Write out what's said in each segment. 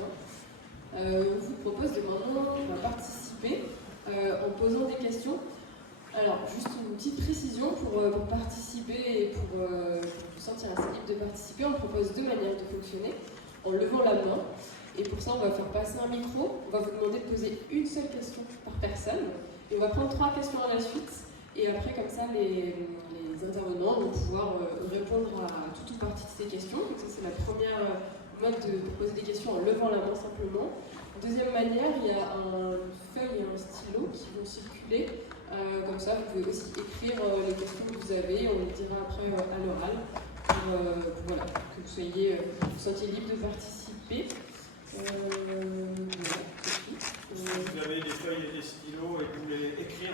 bien. On vous propose de maintenant participer en posant des questions. Alors, juste une petite précision pour participer et pour vous sentir assez libre de participer, on propose deux manières de fonctionner. En levant la main, et pour ça on va faire passer un micro, on va vous demander de poser une seule question par personne, et on va prendre 3 questions à la suite, et après comme ça les intervenants vont pouvoir répondre à toute ou partie de ces questions. Donc ça c'est la première mode de poser des questions en levant la main simplement. Deuxième manière, il y a une feuille et un stylo qui vont circuler, comme ça vous pouvez aussi écrire les questions que vous avez, on les dira après à l'oral. Voilà, que vous sentiez libre de participer. Voilà, si vous avez des feuilles et des stylos et que vous voulez écrire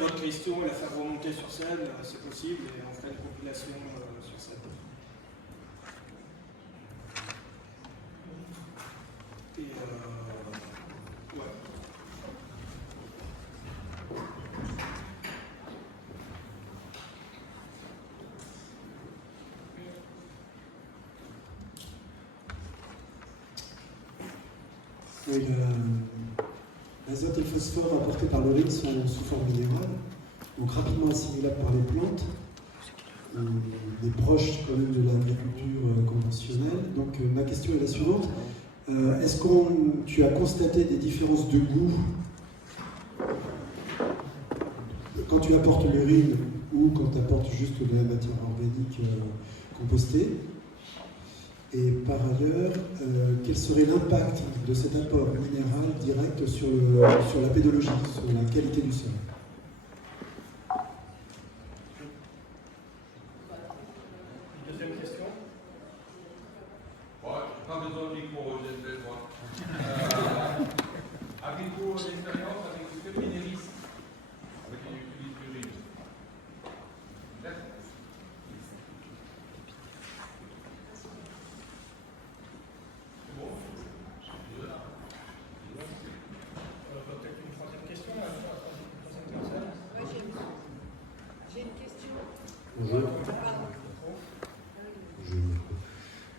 votre question et la faire remonter sur scène, c'est possible et on fera une compilation sur scène. Et ouais. Oui, l'azote et le phosphore apportés par l'urine sont sous forme minérale, donc rapidement assimilables par les plantes. On est proche quand même de l'agriculture conventionnelle. Donc ma question est la suivante. Est-ce que tu as constaté des différences de goût quand tu apportes l'urine ou quand tu apportes juste de la matière organique compostée? Et par ailleurs, quel serait l'impact de cet apport minéral direct sur la pédologie, sur la qualité du sol? Deuxième question. Bon, pas besoin de micro, je vais voir. Avez-vous l'expérience avec le pépinériste, avec une utilité d'urine? Bonjour.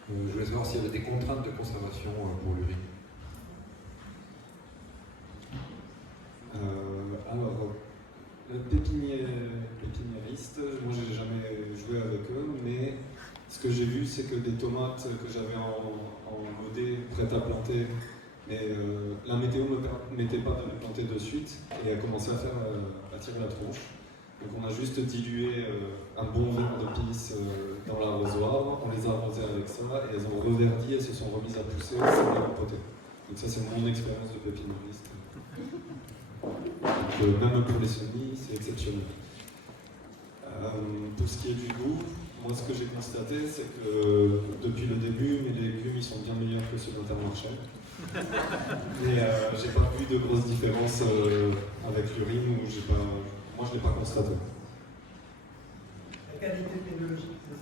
Je voulais savoir s'il y avait des contraintes de conservation pour l'urine. Alors, le pépiniériste, moi j'ai jamais joué avec eux, mais ce que j'ai vu c'est que des tomates que j'avais en OD prêtes à planter, mais la météo ne me permettait pas de les planter de suite et a commencé à tirer la tronche. Donc on a juste dilué un bon verre de pisse dans l'arrosoir, on les a arrosées avec ça et elles ont reverdi et se sont remises à pousser sans les rempoter. Donc ça c'est mon expérience de pépiniériste. Donc même pour les semis, c'est exceptionnel. Pour ce qui est du goût, moi ce que j'ai constaté c'est que depuis le début, mes légumes ils sont bien meilleurs que ceux d'Intermarché. Et j'ai pas vu de grosses différences avec l'urine où moi je l'ai pas constaté. La qualité pédologique, c'est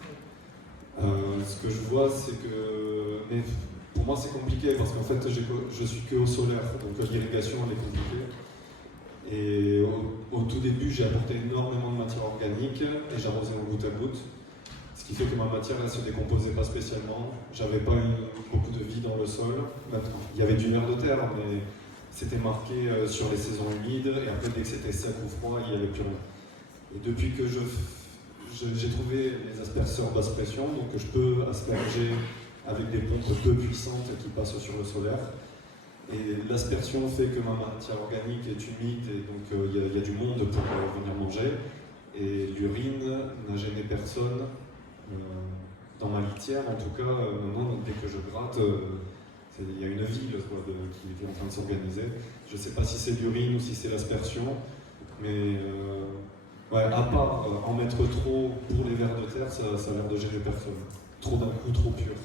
ça. Ce que je vois c'est que... Mais pour moi c'est compliqué parce qu'en fait je suis que au solaire, donc l'irrigation elle est compliquée. Et au tout début, j'ai apporté énormément de matière organique et j'arrosais en goutte à goutte. Ce qui fait que ma matière ne se décomposait pas spécialement. J'avais pas beaucoup de vie dans le sol. Il y avait du ver de terre, mais c'était marqué sur les saisons humides. Et après, dès que c'était sec ou froid, il n'y avait plus rien. Et depuis que j'ai trouvé les asperceurs basse pression, donc je peux asperger avec des pompes peu puissantes qui passent sur le solaire. Et l'aspersion fait que ma matière organique est humide et donc il y a du monde pour venir manger. Et l'urine n'a gêné personne dans ma litière. En tout cas, maintenant, dès que je gratte, il y a une ville qui est en train de s'organiser. Je ne sais pas si c'est l'urine ou si c'est l'aspersion, mais ouais, à part en mettre trop pour les vers de terre, ça a l'air de gêner personne. Trop d'un coup, trop pur.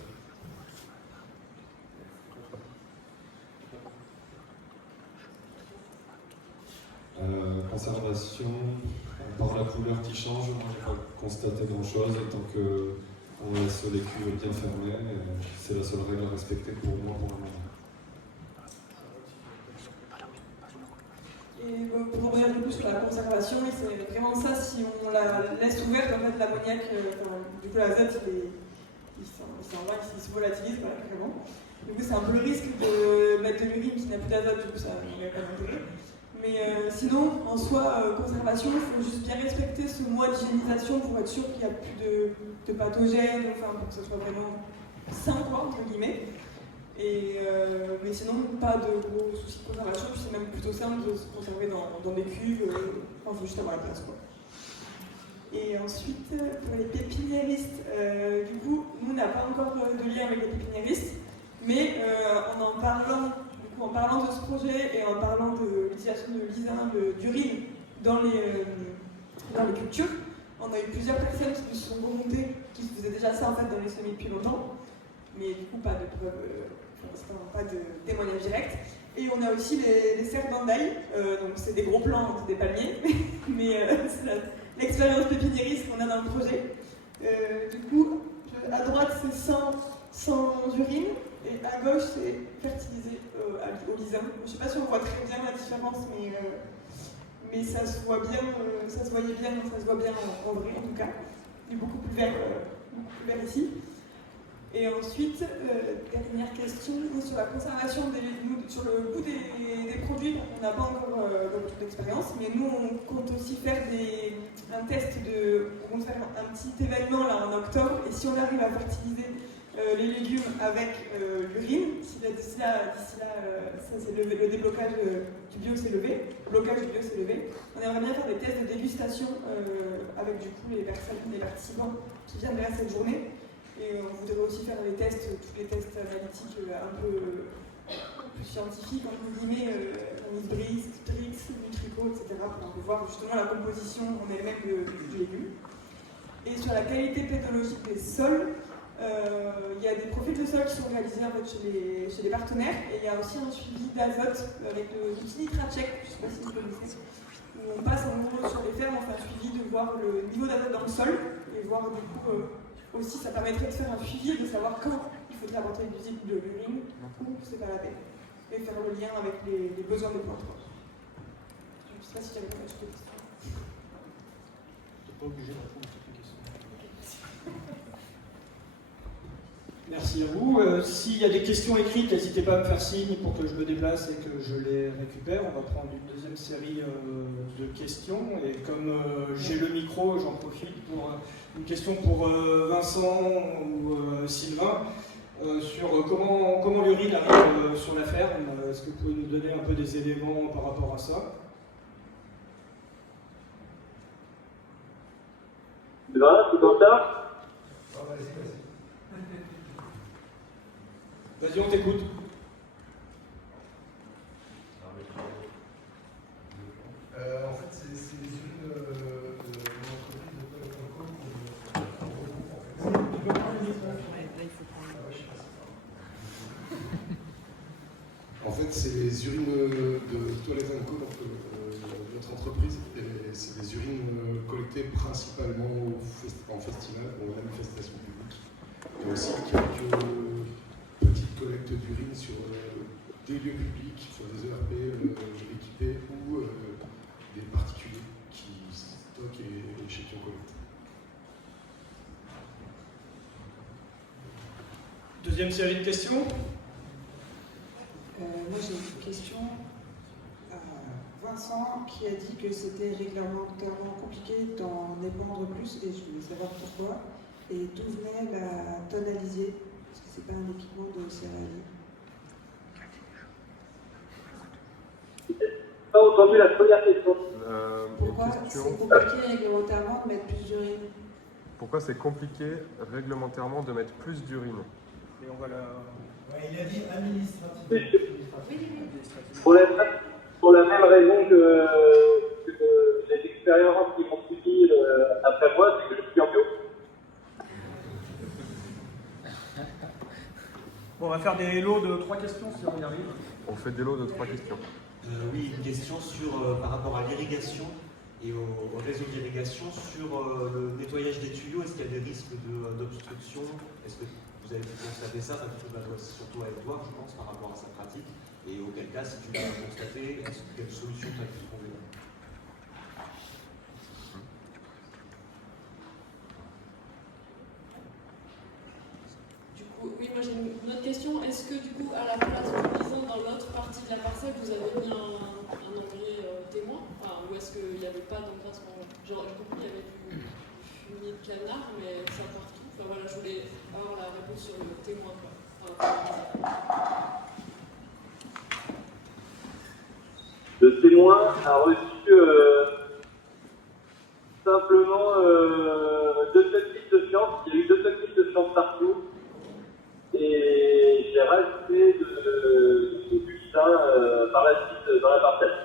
Conservation, par la couleur qui change, moi j'ai pas constaté grand chose tant qu'on laisse les cuves bien fermées, c'est la seule règle à respecter pour moi pour le moment. Et pour revenir du coup sur la conservation, c'est vraiment ça, si on la laisse ouverte, en fait l'ammoniac, du coup l'azote il s'en va, il se volatilise, voilà, carrément. Du coup, c'est un peu le risque de mettre de l'urine qui n'a plus d'azote, du coup, ça n'aurait pas d'intérêt. Mais sinon, en soi, conservation, il faut juste bien respecter ce mois d'hygiénisation pour être sûr qu'il n'y a plus de pathogènes, enfin, pour que ce soit vraiment sain, quoi, entre guillemets. Mais sinon, pas de gros soucis de conservation, puis c'est même plutôt simple de se conserver dans des cuves, il faut juste avoir la place, quoi. Et ensuite, pour les pépiniéristes, du coup, nous, on n'a pas encore de lien avec les pépiniéristes, mais en parlant de ce projet et en parlant de l'utilisation de l'isin, d'urine dans les cultures, on a eu plusieurs personnes qui nous sont remontées, qui faisaient déjà ça en fait dans les semis depuis longtemps, mais du coup pas de preuves, pour l'instant pas de témoignage direct. Et on a aussi les cerfs d'Andaï, donc c'est des gros plants, c'est des palmiers, mais c'est l'expérience pépiniériste qu'on a dans le projet. Du coup, à droite c'est sans urine, et à gauche c'est fertilisé au lisin. Je ne sais pas si on voit très bien la différence, mais ça se voit bien, ça se voit bien en vrai en tout cas. Il est beaucoup plus vert ici. Et ensuite, dernière question, sur la conservation, sur le goût des produits, on n'a pas encore beaucoup d'expérience, mais nous on compte aussi faire un test on compte faire un petit événement là en octobre, et si on arrive à fertiliser les légumes avec l'urine, d'ici là ça, c'est le déblocage du bio s'est levé, le blocage du bio s'est levé, on aimerait bien faire des tests de dégustation avec du coup les participants qui viendraient à cette journée. Et on voudrait aussi faire tous les tests analytiques un peu plus scientifiques, entre guillemets, Brix, Nutrico, etc., pour voir justement la composition en elle-même du légume. Et sur la qualité pédologique des sols, il y a des profils de sol qui sont réalisés en fait, chez les partenaires, et il y a aussi un suivi d'azote avec l'outil NitraCheck, je ne sais pas si vous connaissez, où on passe en gros sur les fermes, on fait un suivi de voir le niveau d'azote dans le sol, et voir du coup aussi ça permettrait de faire un suivi, de savoir quand il faudrait apporter de l'urine ou c'est pas la peine. Et faire le lien avec les besoins des plantes. Je ne sais pas si j'avais pas toutes les questions. Tu n'es pas obligé de répondre à toutes les questions. Merci à vous. S'il y a des questions écrites, n'hésitez pas à me faire signe pour que je me déplace et que je les récupère. On va prendre une deuxième série de questions. Et comme j'ai le micro, j'en profite pour une question pour Vincent ou Sylvain sur comment l'urine arrive sur la ferme. Est-ce que vous pouvez nous donner un peu des éléments par rapport à ça? Sylvain, tu t'en ça? Vas-y, on t'écoute. En fait, c'est les urines de l'entreprise de Toilettes & Co qu'on regroupe en fait. C'est les urines de Toilettes & Co, donc notre entreprise, et c'est des urines collectées principalement en festival, aux manifestations publiques, et aussi quelques petites collectes d'urine sur des lieux publics, sur des ERP équipés ou des particuliers qui stockent et chez qui on collecte. Deuxième série de questions. Moi j'ai une question à Vincent qui a dit que c'était réglementairement compliqué d'en épandre plus et je voulais savoir pourquoi et d'où venait la tonaliser parce que c'est pas un équipement de céréalier. Pas entendu la première question. Pourquoi c'est compliqué réglementairement de mettre plus d'urine? Pourquoi c'est compliqué réglementairement de mettre plus d'urine? Et on va la... Ouais, il a dit administratif. Pour la même raison que les expériences qui m'ont suivi après moi, c'est que je suis en bio. Bon, on va faire des lots de 3 questions si on y arrive. On fait des lots de 3 questions. Oui, une question par rapport à l'irrigation et au réseau d'irrigation sur le nettoyage des tuyaux. Est-ce qu'il y a des risques d'obstruction? Est-ce que vous avez pu constater ça? Ça doit surtout à Edouard, je pense, par rapport à sa pratique. Et auquel cas, si tu l'as constaté, quelle solution tu as pu trouver? autre question, est-ce que du coup, à la place du bison dans l'autre partie de la parcelle, vous avez mis un engrais témoin, enfin, ou est-ce qu'il n'y avait pas d'engrais à ce moment-là? Genre, j'ai compris qu'il y avait du fumier de canard, mais ça partout. Enfin voilà, je voulais avoir la réponse sur le témoin, quoi. Le témoin a reçu simplement 2 seuls kits de fientes. Il y a eu 2 seuls kits de fientes partout. Et j'ai rajouté de butin par la suite dans la parcelle.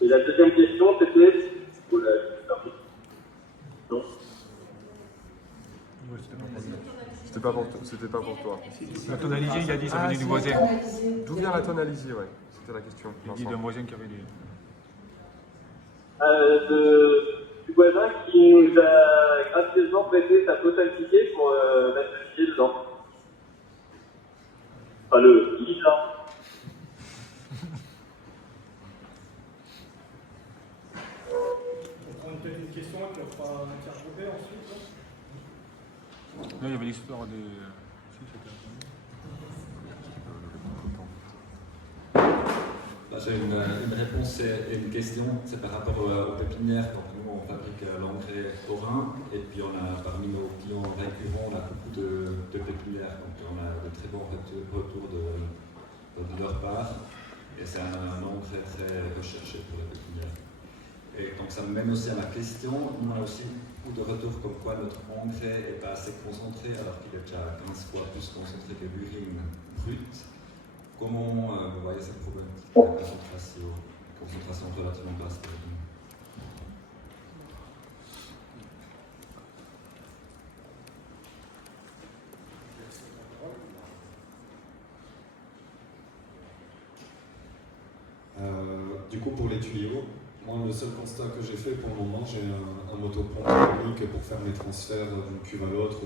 Et la deuxième question, c'était... Non. C'était pas pour toi. La tonalité, il a dit, ça venait du voisin. D'où vient la tonalité, ouais. C'était la question. Il dit d'un voisin qui avait des... Du voisin qui nous a gracieusement prêté sa potentialité pour mettre le pied dedans. Enfin, le lit là. On prend peut-être une question et puis on fera un intergrouper ensuite. Là, il y avait l'histoire des... J'ai une réponse et une question, c'est par rapport aux pépinières. Donc nous, on fabrique l'engrais Orin, et puis on a parmi nos clients récurrents, on a beaucoup de pépinières. Donc on a de très bons retours de leur part, et c'est un engrais très recherché pour les pépinières. Et donc ça me mène aussi à ma question. On a aussi beaucoup de retours comme quoi notre engrais n'est pas assez concentré, alors qu'il est déjà 15 fois plus concentré que l'urine brute. Comment vous voyez cette problématique de concentration relativement basse? Du coup, pour les tuyaux, moi, le seul constat que j'ai fait pour le moment, j'ai un motopompe thermique pour faire mes transferts d'une cuve à l'autre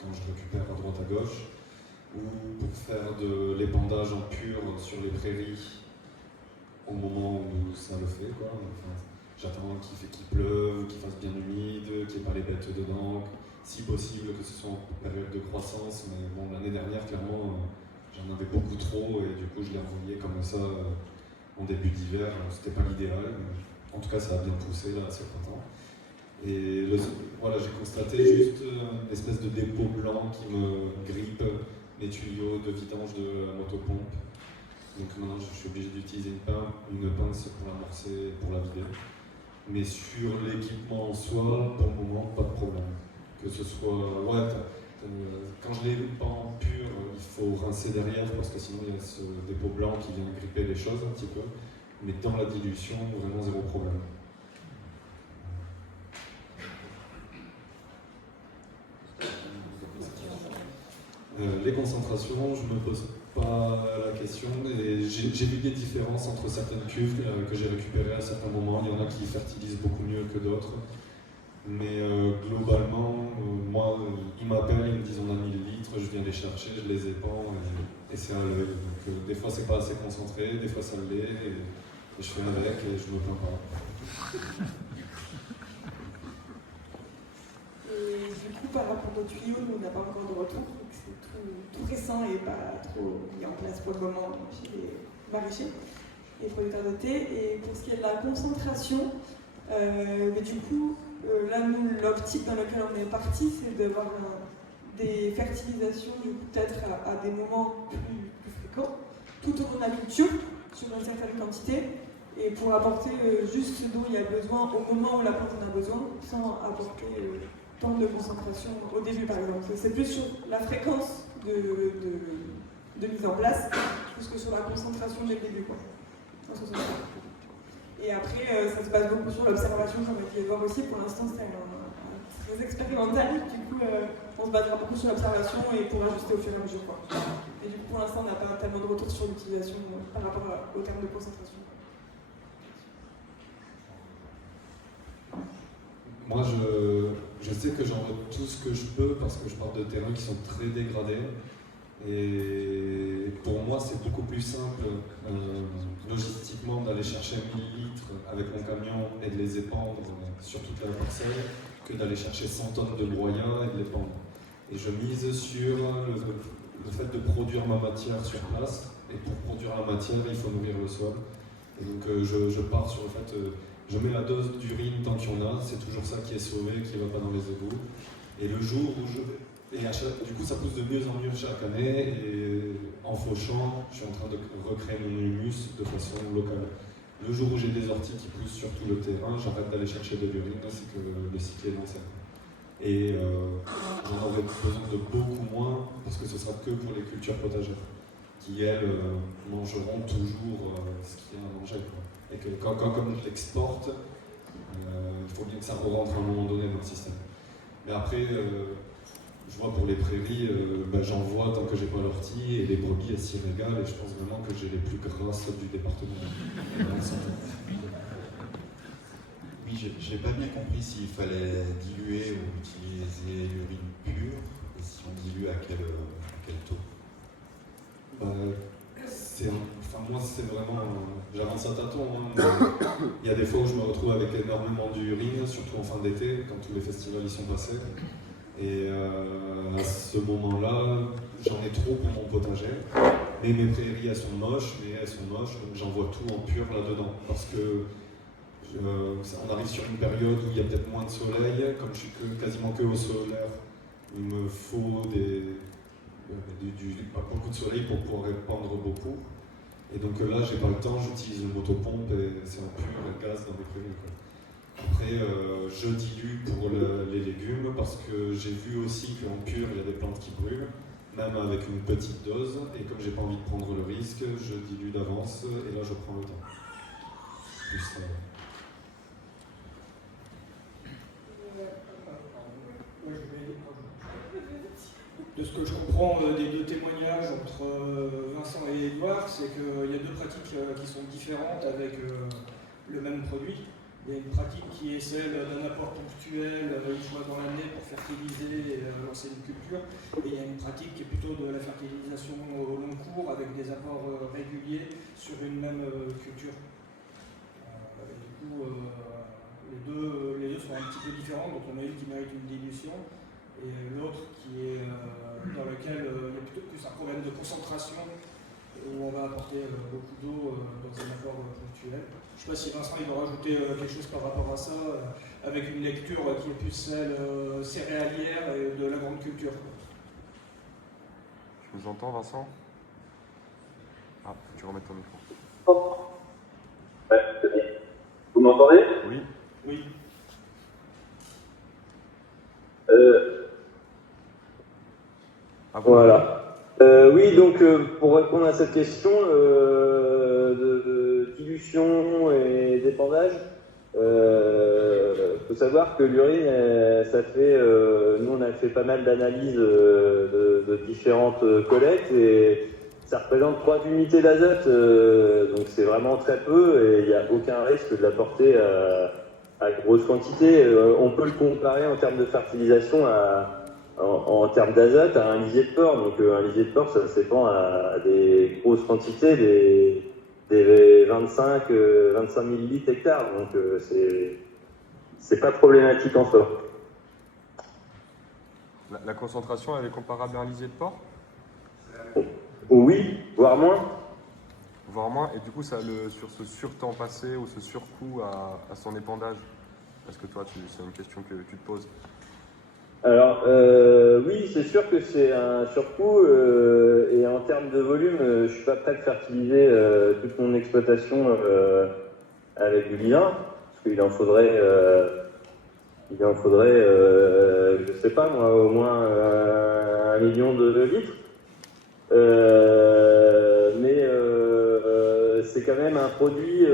quand je récupère à droite à gauche, ou pour faire de l'épandage en pur sur les prairies au moment où ça le fait, quoi. Enfin, j'attends qu'il pleuve, qu'il fasse bien humide, qu'il n'y ait pas les bêtes dedans, si possible que ce soit en période de croissance, mais bon, l'année dernière, clairement, j'en avais beaucoup trop et du coup je l'ai envoyé comme ça en début d'hiver. C'était pas l'idéal, mais en tout cas ça a bien poussé là, c'est content. Et voilà, j'ai constaté juste une espèce de dépôt blanc qui me grippe les tuyaux de vidange de la motopompe. Donc maintenant je suis obligé d'utiliser une pince pour l'amorcer, pour la vider. Mais sur l'équipement en soi, pour le moment, pas de problème. Que ce soit... Ouais, quand je l'ai pas en pur, il faut rincer derrière parce que sinon il y a ce dépôt blanc qui vient gripper les choses un petit peu. Mais dans la dilution, vraiment zéro problème. Les concentrations, je ne me pose pas la question. J'ai vu des différences entre certaines cuves que j'ai récupérées à certains moments. Il y en a qui fertilisent beaucoup mieux que d'autres. Mais globalement, moi, ils m'appellent, ils me disent on a 1000 litres, je viens les chercher, je les épand et c'est à l'œil. Donc des fois c'est pas assez concentré, des fois ça l'est, et je fais avec et je me plains pas. Et du coup, par rapport aux tuyaux, nous on n'a pas encore de retour, donc c'est tout récent et pas trop mis en place pour le moment chez les maraîchers et producteurs de thé. Et pour ce qui est de la concentration, mais du coup, là, nous, l'optique dans laquelle on est parti, c'est d'avoir des fertilisations, peut-être à des moments plus fréquents, tout au long de la culture, sur une certaine quantité, et pour apporter juste ce dont il y a besoin au moment où la plante en a besoin, sans apporter tant de concentration au début, par exemple. C'est plus sur la fréquence de mise en place, plus que sur la concentration dès le début, quoi. Et après, ça se base beaucoup sur l'observation, comme on a pu voir aussi. Pour l'instant, c'est très expérimental. Du coup, on se basera beaucoup sur l'observation et pour ajuster au fur et à mesure, quoi. Et du coup, pour l'instant, on n'a pas tellement de retour sur l'utilisation par rapport au terme de concentration. Moi, je sais que j'en veux tout ce que je peux parce que je parle de terrains qui sont très dégradés. Et pour moi, c'est beaucoup plus simple logistiquement d'aller chercher 1000 litres avec mon camion et de les épandre sur toute la parcelle que d'aller chercher 100 tonnes de broyat et de les pendre. Et je mise sur le fait de produire ma matière sur place. Et pour produire la matière, il faut nourrir le sol. Et donc je pars sur le fait, je mets la dose d'urine tant qu'il y en a, c'est toujours ça qui est sauvé, qui ne va pas dans les égouts. Et le jour où du coup ça pousse de mieux en mieux chaque année, et en fauchant, je suis en train de recréer mon humus de façon locale. Le jour où j'ai des orties qui poussent sur tout le terrain, j'arrête d'aller chercher de l'urine, c'est que le cycle est lancé. Et j'en aurai besoin de beaucoup moins, parce que ce sera que pour les cultures potagères, qui elles mangeront toujours ce qu'il y a à manger, quoi. Et que comme je l'exporte, il faut bien que ça rentre à un moment donné dans le système. Mais après, je vois pour les prairies, j'en vois tant que j'ai pas l'ortie, et les brebis elles s'y régalent, et je pense vraiment que j'ai les plus grasses du département. Oui, j'ai pas bien compris s'il fallait diluer ou utiliser l'urine pure, et si on dilue à quel taux. Moi, c'est vraiment. J'avance à tâtons. Il y a des fois où je me retrouve avec énormément d'urine, surtout en fin d'été, quand tous les festivals y sont passés. Et à ce moment-là, j'en ai trop pour mon potager. Mais mes prairies, elles sont moches, donc j'envoie tout en pur là-dedans. Parce que on arrive sur une période où il y a peut-être moins de soleil. Comme je suis quasiment que au solaire, il me faut pas beaucoup de soleil pour pouvoir répandre beaucoup. Et donc là, j'ai pas le temps, j'utilise une motopompe et c'est en pur gaz dans mes prairies, quoi. Après, je dilue pour les légumes parce que j'ai vu aussi qu'en pur, il y a des plantes qui brûlent, même avec une petite dose. Et comme j'ai pas envie de prendre le risque, je dilue d'avance et là, je prends le temps. Plus ça. De ce que je comprends des deux témoignages entre Vincent et Édouard, c'est qu'il y a deux pratiques qui sont différentes avec le même produit. Il y a une pratique qui est celle d'un apport ponctuel une fois dans l'année pour fertiliser et lancer une culture. Et il y a une pratique qui est plutôt de la fertilisation au long cours avec des apports réguliers sur une même culture. Du coup, les deux sont un petit peu différents, donc on a une qui mérite une dilution et l'autre qui est dans lequel il y a plutôt plus un problème de concentration où on va apporter beaucoup d'eau dans un apport ponctuel. Je ne sais pas si Vincent il doit rajouter quelque chose par rapport à ça, avec une lecture qui est plus celle céréalière et de la grande culture. Tu nous entends, Vincent? Ah, tu remets ton micro. Ouais, c'est bien. Vous m'entendez? Oui. Oui. Voilà. Oui, donc pour répondre à cette question de dilution et d'épandage, faut savoir que l'urine, ça fait, nous on a fait pas mal d'analyses de différentes collectes et ça représente 3 unités d'azote, donc c'est vraiment très peu et il n'y a aucun risque de l'apporter à grosse quantité. On peut le comparer en termes de fertilisation en termes d'azote à un lisier de porc. Donc un lisier de porc, ça s'épand à des grosses quantités, des 25 000 litres hectares. Donc c'est pas problématique en soi. La concentration, elle est comparable à un lisier de porc? Oui, voire moins. Voire moins. Et du coup, ça, sur ce surtemps passé ou ce surcoût à son épandage, est-ce que toi, c'est une question que tu te poses? Alors, oui, c'est sûr que c'est un surcoût et en termes de volume, je ne suis pas prêt de fertiliser toute mon exploitation avec du liant, parce qu'il en faudrait, je sais pas moi, au moins 1 million de litres. Mais c'est quand même un produit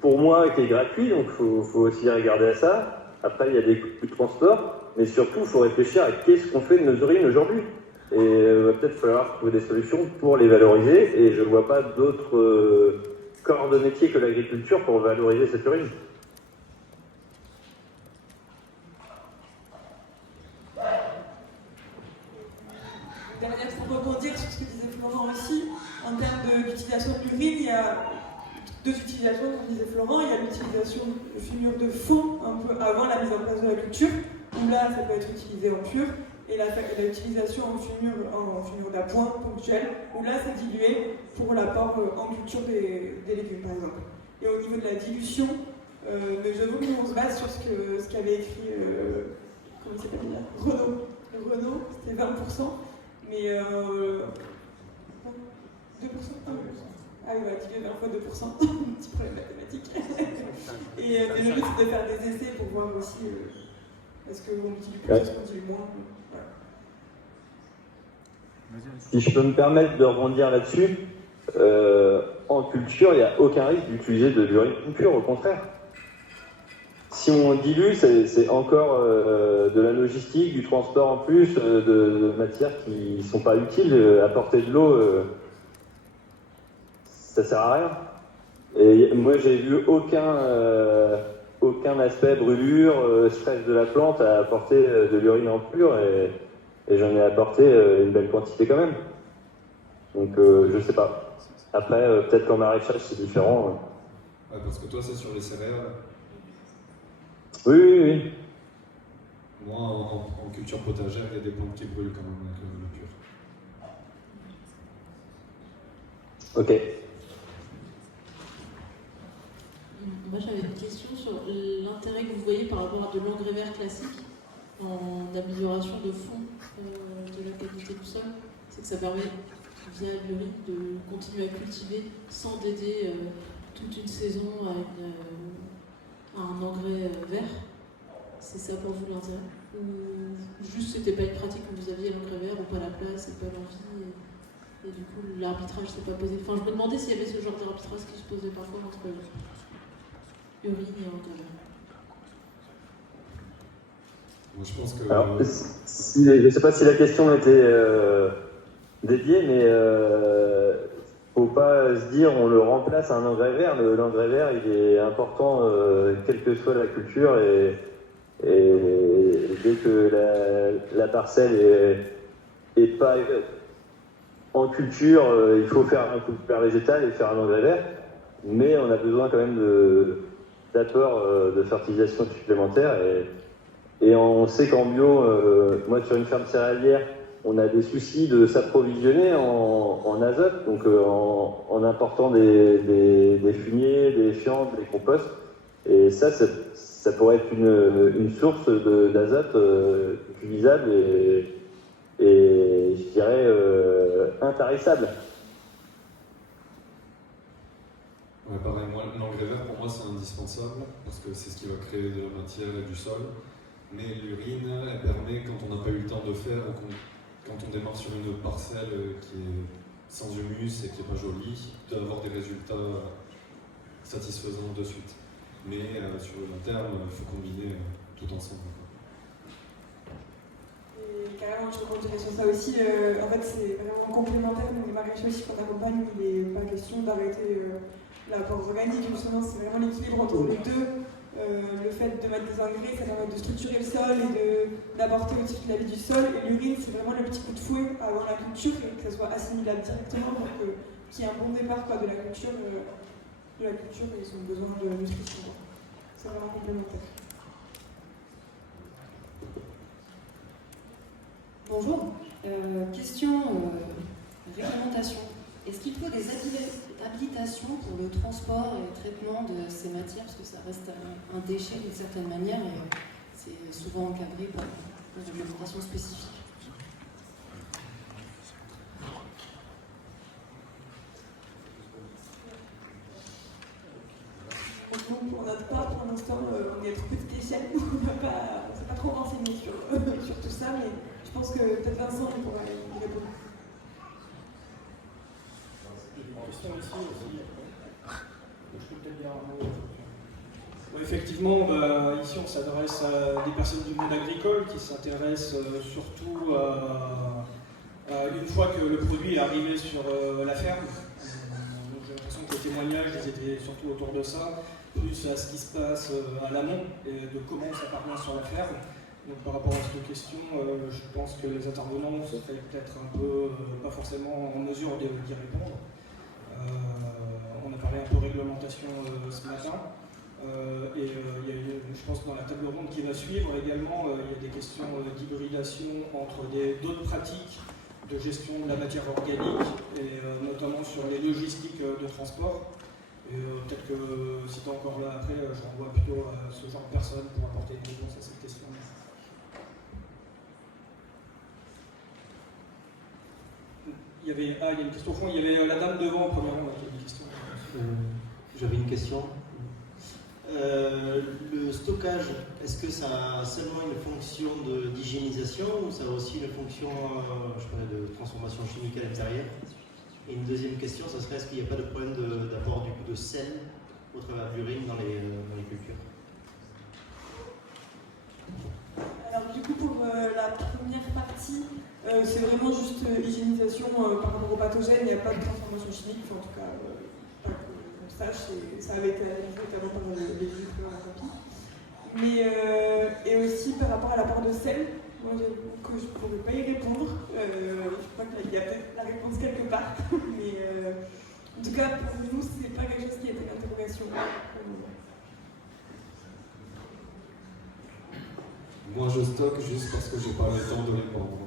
pour moi qui est gratuit, donc faut aussi regarder à ça. Après, il y a des coûts de transport, mais surtout, il faut réfléchir à qu'est-ce qu'on fait de nos urines aujourd'hui. Et il va peut-être falloir trouver des solutions pour les valoriser, et je ne vois pas d'autres corps de métier que l'agriculture pour valoriser cette urine. derrière, pour rebondir sur ce que disait Florent aussi, en termes d'utilisation de l'urine, il y a deux utilisations, comme disait Florent. Il y a l'utilisation de fumure de fond, un peu avant la mise en place de la culture, où là, ça peut être utilisé en pur, et l'utilisation en fumure d'appoint ponctuelle, où là, c'est dilué pour l'apport en culture des légumes, par exemple. Et au niveau de la dilution, mais j'avoue qu'on se base sur ce qu'avait écrit, comment il s'appelle là, Renaud. Renaud, c'était 20%, mais 2%. Ah oui, voilà, dilué 20 fois 2%, un petit problème mathématique. Et le but, c'est de faire des essais pour voir aussi est-ce qu'on dilue plus, est-ce qu'on dilue moins. Voilà. Si je peux me permettre de rebondir là-dessus, en culture, il n'y a aucun risque d'utiliser de l'urine pure, au contraire. Si on dilue, c'est encore de la logistique, du transport en plus, de matières qui ne sont pas utiles. Apporter de l'eau, ça sert à rien. Et moi, j'ai vu aucun aspect brûlure, stress de la plante à apporter de l'urine en pur, et j'en ai apporté une belle quantité quand même. Donc, je sais pas. Après, peut-être qu'en maraîchage, c'est différent. Ouais, parce que toi, c'est sur les céréales. Oui. Moi, en culture potagère, il y a des plantes qui brûlent quand même avec le pur. Ok. Moi, j'avais une question sur l'intérêt que vous voyez par rapport à de l'engrais vert classique en amélioration de fond de la qualité du sol. C'est que ça permet, via l'urine, de continuer à cultiver sans dédier toute une saison à un engrais vert. C'est ça pour vous l'intérêt? Ou juste c'était pas une pratique que vous aviez l'engrais vert ou pas la place et pas l'envie et du coup l'arbitrage s'est pas posé. Enfin, je me demandais s'il y avait ce genre d'arbitrage qui se posait parfois entre urine et engrais vert. Moi je pense que... Alors, je sais pas si la question était dédiée, mais faut pas se dire on le remplace à un engrais vert. L'engrais vert, il est important quelle que soit la culture et dès que la parcelle est pas en culture, il faut faire un couvert végétal et faire un engrais vert. Mais on a besoin quand même d'apport de fertilisation supplémentaire. Et on sait qu'en bio, moi sur une ferme céréalière, on a des soucis de s'approvisionner en azote, donc en important des fumiers, des fientes, des composts. Et ça pourrait être une source d'azote utilisable et je dirais intarissable. Ouais, pareil, moi, l'engrais vert pour moi c'est indispensable parce que c'est ce qui va créer de la matière et du sol. Mais l'urine, elle permet, quand on n'a pas eu le temps de faire, ou quand on démarre sur une parcelle qui est sans humus et qui n'est pas jolie, d'avoir des résultats satisfaisants de suite. Mais sur le long terme, il faut combiner tout ensemble. Et carrément, je rebondirais sur ça aussi. En fait, c'est vraiment complémentaire. Nous, les maraîchers aussi qu'on accompagne, il n'est pas question d'arrêter l'apport organique. Justement, c'est vraiment l'équilibre entre les deux. Le fait de mettre des engrais, ça permet de structurer le sol et d'apporter aussi la vie du sol. Et l'urine, c'est vraiment le petit coup de fouet avant la culture et que ça soit assimilable directement pour qu'il y ait un bon départ de la culture. Et ils ont besoin de nutrition. C'est vraiment complémentaire. Bonjour. Question réglementation. Est-ce qu'il faut des habilitations pour le transport et le traitement de ces matières, parce que ça reste un déchet d'une certaine manière et c'est souvent encadré par une réglementation spécifique? Pour notre part, pour l'instant, on est à trop petite échelle, on ne s'est pas trop renseigné sur tout ça, mais je pense que peut-être Vincent pourra y répondre. Effectivement, ici on s'adresse à des personnes du monde agricole qui s'intéressent surtout une fois que le produit est arrivé sur la ferme. J'ai l'impression que les témoignages ils étaient surtout autour de ça, plus à ce qui se passe à l'amont et de comment ça parvient sur la ferme. Donc par rapport à cette question, je pense que les intervenants seraient peut-être un peu pas forcément en mesure d'y répondre. On a parlé un peu réglementation ce matin. Et il y a, je pense, dans la table ronde qui va suivre également, il y a des questions d'hybridation entre d'autres pratiques de gestion de la matière organique, et notamment sur les logistiques de transport. Et peut-être que si tu es encore là après, je renvoie plutôt à ce genre de personnes pour apporter une réponse à cette question. Il y avait une question au fond, il y avait la dame devant, premièrement, qui avait une question. J'avais une question. Le stockage, est-ce que ça a seulement une fonction d'hygiénisation ou ça a aussi une fonction je parlais de transformation chimique à l'intérieur? Et une deuxième question, ça serait est-ce qu'il n'y a pas de problème d'apport du coup de sel au travers de l'urine dans les cultures? Alors du coup pour la première partie, c'est vraiment juste hygiénisation par rapport aux pathogènes, il n'y a pas de transformation chimique, enfin, en tout cas pas qu'on sache, ça avait été analysé notamment par les micro-rapides. Mais et aussi par rapport à l'apport de sel, moi j'avoue que je ne pourrais pas y répondre, je crois qu'il y a peut-être la réponse quelque part, mais en tout cas pour nous c'est pas quelque chose qui a été l'interrogation. Moi, je stocke juste parce que j'ai pas le temps de répondre.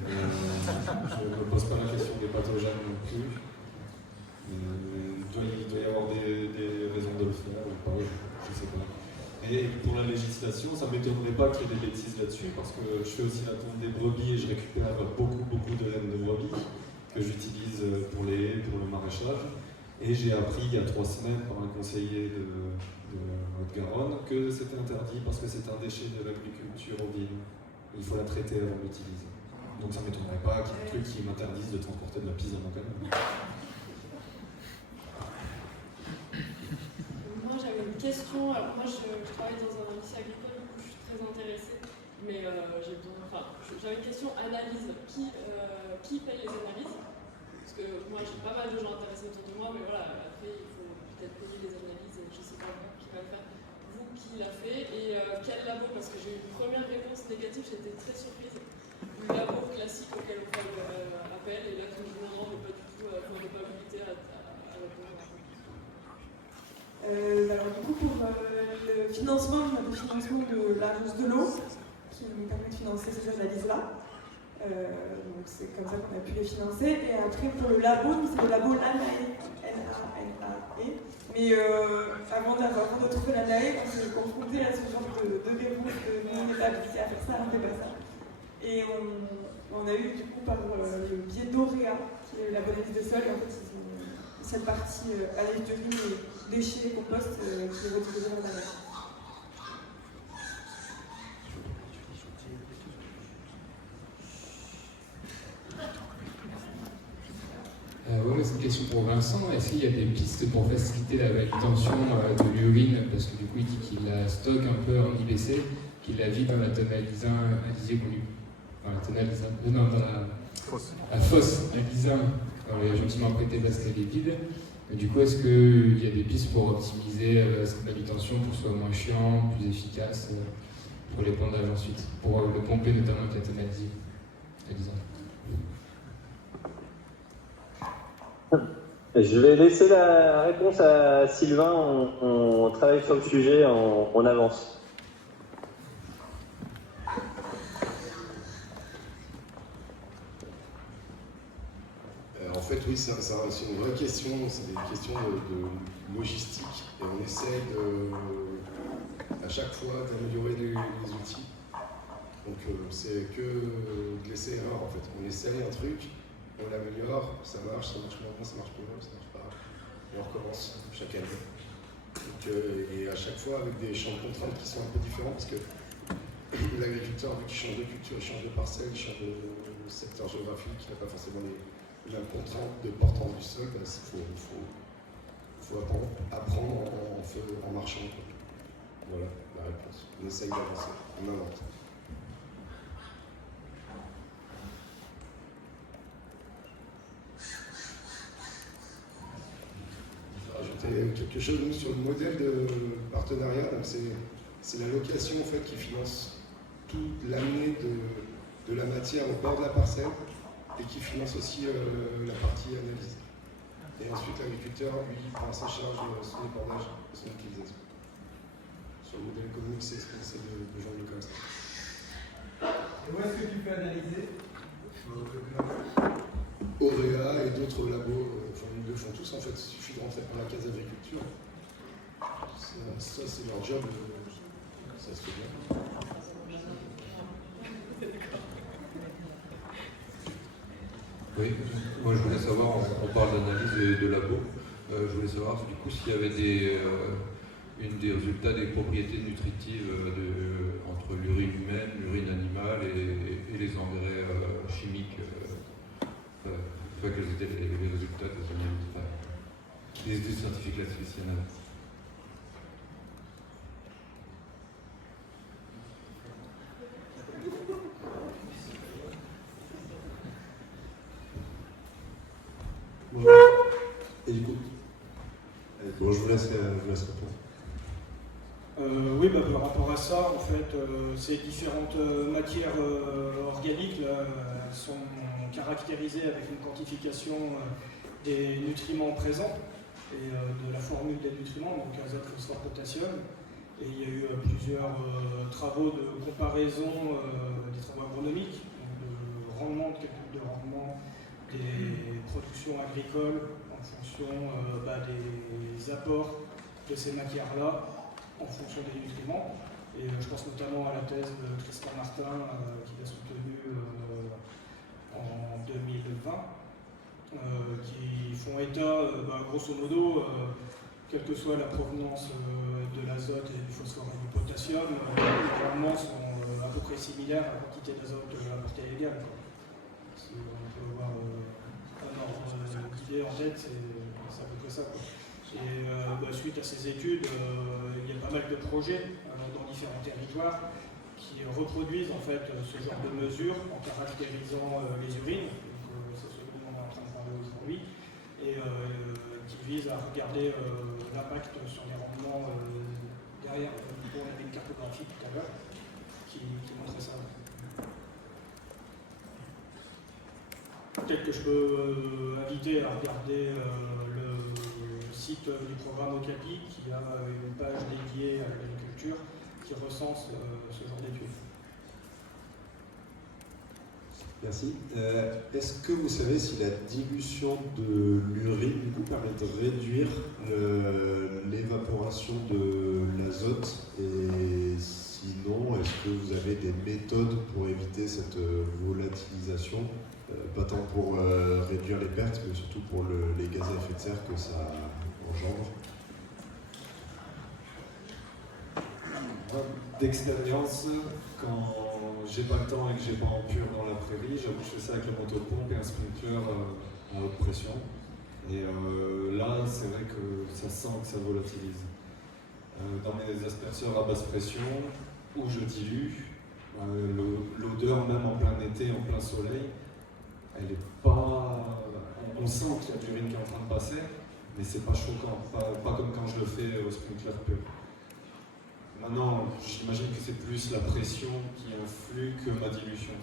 Je ne me pose pas la question des pathogènes non plus. Il doit y avoir des raisons de le faire ou pas, je ne sais pas. Et pour la législation, ça ne m'étonnerait pas qu'il y ait des bêtises là-dessus, parce que je fais aussi la tonte des brebis et je récupère beaucoup de laine de brebis que j'utilise pour les haies, pour le maraîchage. Et j'ai appris il y a 3 semaines par un conseiller de Haute-Garonne que c'était interdit parce que c'est un déchet de l'agriculture ovine. Il faut la traiter avant de l'utiliser. Donc ça ne m'étonnerait pas qu'il y ait des trucs qui m'interdisent de transporter de la pisse dans mon camion. Moi j'avais une question. Alors moi je travaille dans un lycée agricole, du coup je suis très intéressée. Mais j'avais une question analyse. Qui paye les analyses? Parce que moi j'ai pas mal de gens intéressés autour de moi, mais voilà, après il faut peut-être payer les analyses, je sais pas qui va le faire. Vous, qui l'a fait et quel labo? Parce que j'ai eu une première réponse négative, j'étais très surprise. Du labo classique auquel on fait appel, et là qui me dit non, mais pas du tout, on n'est pas habilité à répondre. Alors du coup pour le financement, on a le financement de l'Agence de l'eau qui nous permet de financer ces analyses-là. Donc c'est comme ça qu'on a pu les financer. Et après pour le labo, c'est le labo LANAE, L-A-N-A-E. Mais avant de trouver l'ANAE, on s'est confronté à ce genre de réponse de nous on n'est pas habilité à faire ça, on ne fait pas ça. Et on a eu du coup par le biais d'OREA, qui est la bonne analyse des sols, en fait ils ont cette partie analyse d'urine et déchets, compost qui est utilisée dans l'ANAE. Oui, c'est une question pour Vincent. Est-ce qu'il y a des pistes pour faciliter la validation de l'urine? Parce que du coup, il dit qu'il la stocke un peu en IBC, qu'il la vide dans la tonalisine alizée connue. Dans la tonalisine. Non, dans la fosse alizin, quand elle est gentiment prêtée parce qu'elle est vide. Mais du coup, est-ce qu'il y a des pistes pour optimiser cette manutention pour que ce soit moins chiant, plus efficace pour l'épandage ensuite? Pour le pomper notamment avec la tonalisine alizin. Je vais laisser la réponse à Sylvain, on travaille sur le sujet, on avance. En fait, oui, c'est une vraie question, c'est des questions de logistique et on essaie à chaque fois d'améliorer les outils. Donc c'est que de l'essai-erreur en fait. On essaye un truc, on l'améliore, ça marche moins bien, ça marche pas, ça marche pas. Et on recommence chaque année. Donc, et à chaque fois avec des champs de contraintes qui sont un peu différents parce que l'agriculteur, vu qu'il change de culture, il change de parcelle, il change de secteur géographique, il n'a pas forcément les mêmes contraintes de portance du sol, il faut apprendre en marchant. Voilà la réponse. On essaye d'avancer, on invente. Rajouter quelque chose sur le modèle de partenariat, donc c'est la location en fait qui finance toute l'année de la matière au bord de la parcelle et qui finance aussi la partie analyse. Et ensuite, l'agriculteur, lui, prend à sa charge son épandage et son utilisation. Sur le modèle économique, c'est de Jean-Luc Costa. Et où est-ce que tu peux analyser? Auréa et d'autres labos, ils le font tous en fait, il suffit de rentrer par la case agriculture. Ça c'est leur job, ça se fait bien. Oui, moi je voulais savoir, on parle d'analyse de labo, je voulais savoir du coup s'il y avait des résultats des propriétés nutritives entre l'urine humaine, l'urine animale et les engrais chimiques. Quels étaient les résultats des études scientifiques là-dessus, s'il y en a. Bonjour. Et du coup, bon, je vous laisse répondre. Oui, par rapport à ça, en fait, ces différentes matières organiques là, sont caractérisées avec une quantification des nutriments présents et de la formule des nutriments, donc azote, phosphore, potassium. Et il y a eu plusieurs travaux de comparaison, des travaux agronomiques, de rendement, de calcul de rendement des productions agricoles en fonction des apports de ces matières-là, en fonction des nutriments. Et je pense notamment à la thèse de Tristan Martin qui l'a soutenue en 2020, qui font état, grosso modo, quelle que soit la provenance de l'azote et du phosphore et du potassium, les rendements sont à peu près similaires à la quantité d'azote apportée égale. Si on peut avoir un ordre d'idée en tête, c'est à peu près ça, quoi. Et suite à ces études, il y a pas mal de projets dans différents territoires qui reproduisent en fait ce genre de mesures en caractérisant les urines, c'est ce dont on est en train de parler aujourd'hui, et qui visent à regarder l'impact sur les rendements derrière. On avait une cartographie tout à l'heure qui montrait ça. Peut-être que je peux inviter à regarder le site du programme Okapi qui a une page dédiée à l'agriculture qui recense ce genre d'études. Merci. Est-ce que vous savez si la dilution de l'urine du coup permet de réduire l'évaporation de l'azote, et sinon est-ce que vous avez des méthodes pour éviter cette volatilisation, pas tant pour réduire les pertes mais surtout pour les gaz à effet de serre que ça engendre? D'expérience, quand j'ai pas le temps et que j'ai pas en pur dans la prairie, j'avoue que je fais ça avec la motopompe et un sprinkler à haute pression. Et là, c'est vrai que ça sent que ça volatilise. Dans mes asperceurs à basse pression, où je dilue, l'odeur même en plein été, en plein soleil, elle est pas... On sent qu'il y a de l'urine qui est en train de passer, mais c'est pas choquant, pas comme quand je le fais au sprinkler pur. Maintenant, j'imagine que c'est plus la pression qui influe que ma dilution.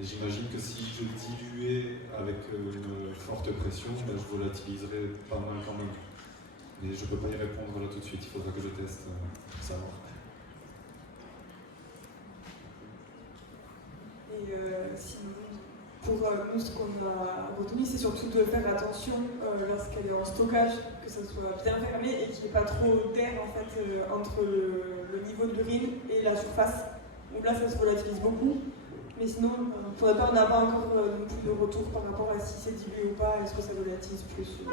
Et j'imagine que si je diluais avec une forte pression, je volatiliserais pas mal quand même. Mais je ne peux pas y répondre là tout de suite, il faudra que je teste pour savoir. Et sinon, pour nous, ce qu'on a retenu, c'est surtout de faire attention lorsqu'elle est en stockage, que ça soit bien fermé et qu'il n'y ait pas trop d'air en fait, entre le niveau de l'urine et la surface. Donc là, ça se volatilise beaucoup. Mais sinon, pour notre part, on n'a pas encore non plus de retour par rapport à si c'est dilué ou pas, est-ce que ça volatilise plus ou...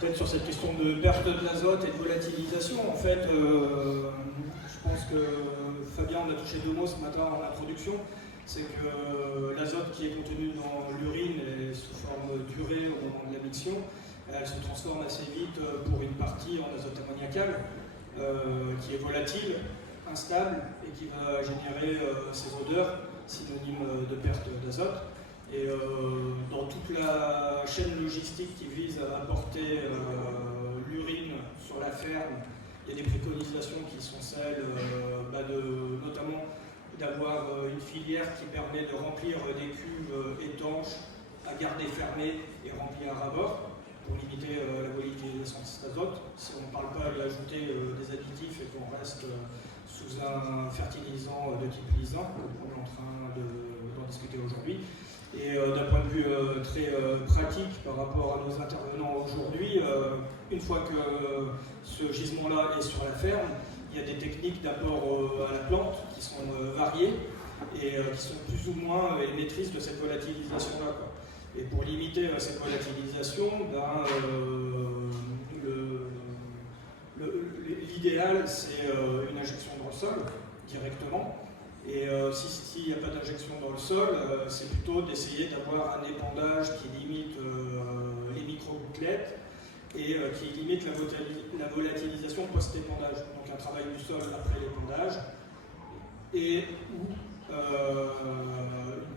Peut-être sur cette question de perte d'azote et de volatilisation, en fait, je pense que Fabien en a touché deux mots ce matin en introduction, c'est que l'azote qui est contenu dans l'urine est sous forme d'urée au moment de la miction, elle se transforme assez vite pour une partie en azote ammoniacal, qui est volatile, instable et qui va générer ces odeurs synonymes de perte d'azote. Et dans toute la chaîne chaîne logistique qui vise à apporter l'urine sur la ferme. Il y a des préconisations qui sont celles notamment d'avoir une filière qui permet de remplir des cuves étanches à garder fermées et remplies à ras-bord pour limiter la volatilisation de cet azote. Si on ne parle pas d'ajouter des additifs et qu'on reste sous un fertilisant de type lisant, comme on est en train d'en discuter aujourd'hui. Et d'un point de vue très pratique par rapport à nos intervenants aujourd'hui, une fois que ce gisement-là est sur la ferme, il y a des techniques d'apport à la plante qui sont variées et qui sont plus ou moins émettrices de cette volatilisation-là. Et pour limiter cette volatilisation, l'idéal c'est une injection dans le sol directement. Et s'il n'y a pas d'injection dans le sol, c'est plutôt d'essayer d'avoir un épandage qui limite les micro-gouttelettes et qui limite la volatilisation post-épandage. Donc un travail du sol après l'épandage et ou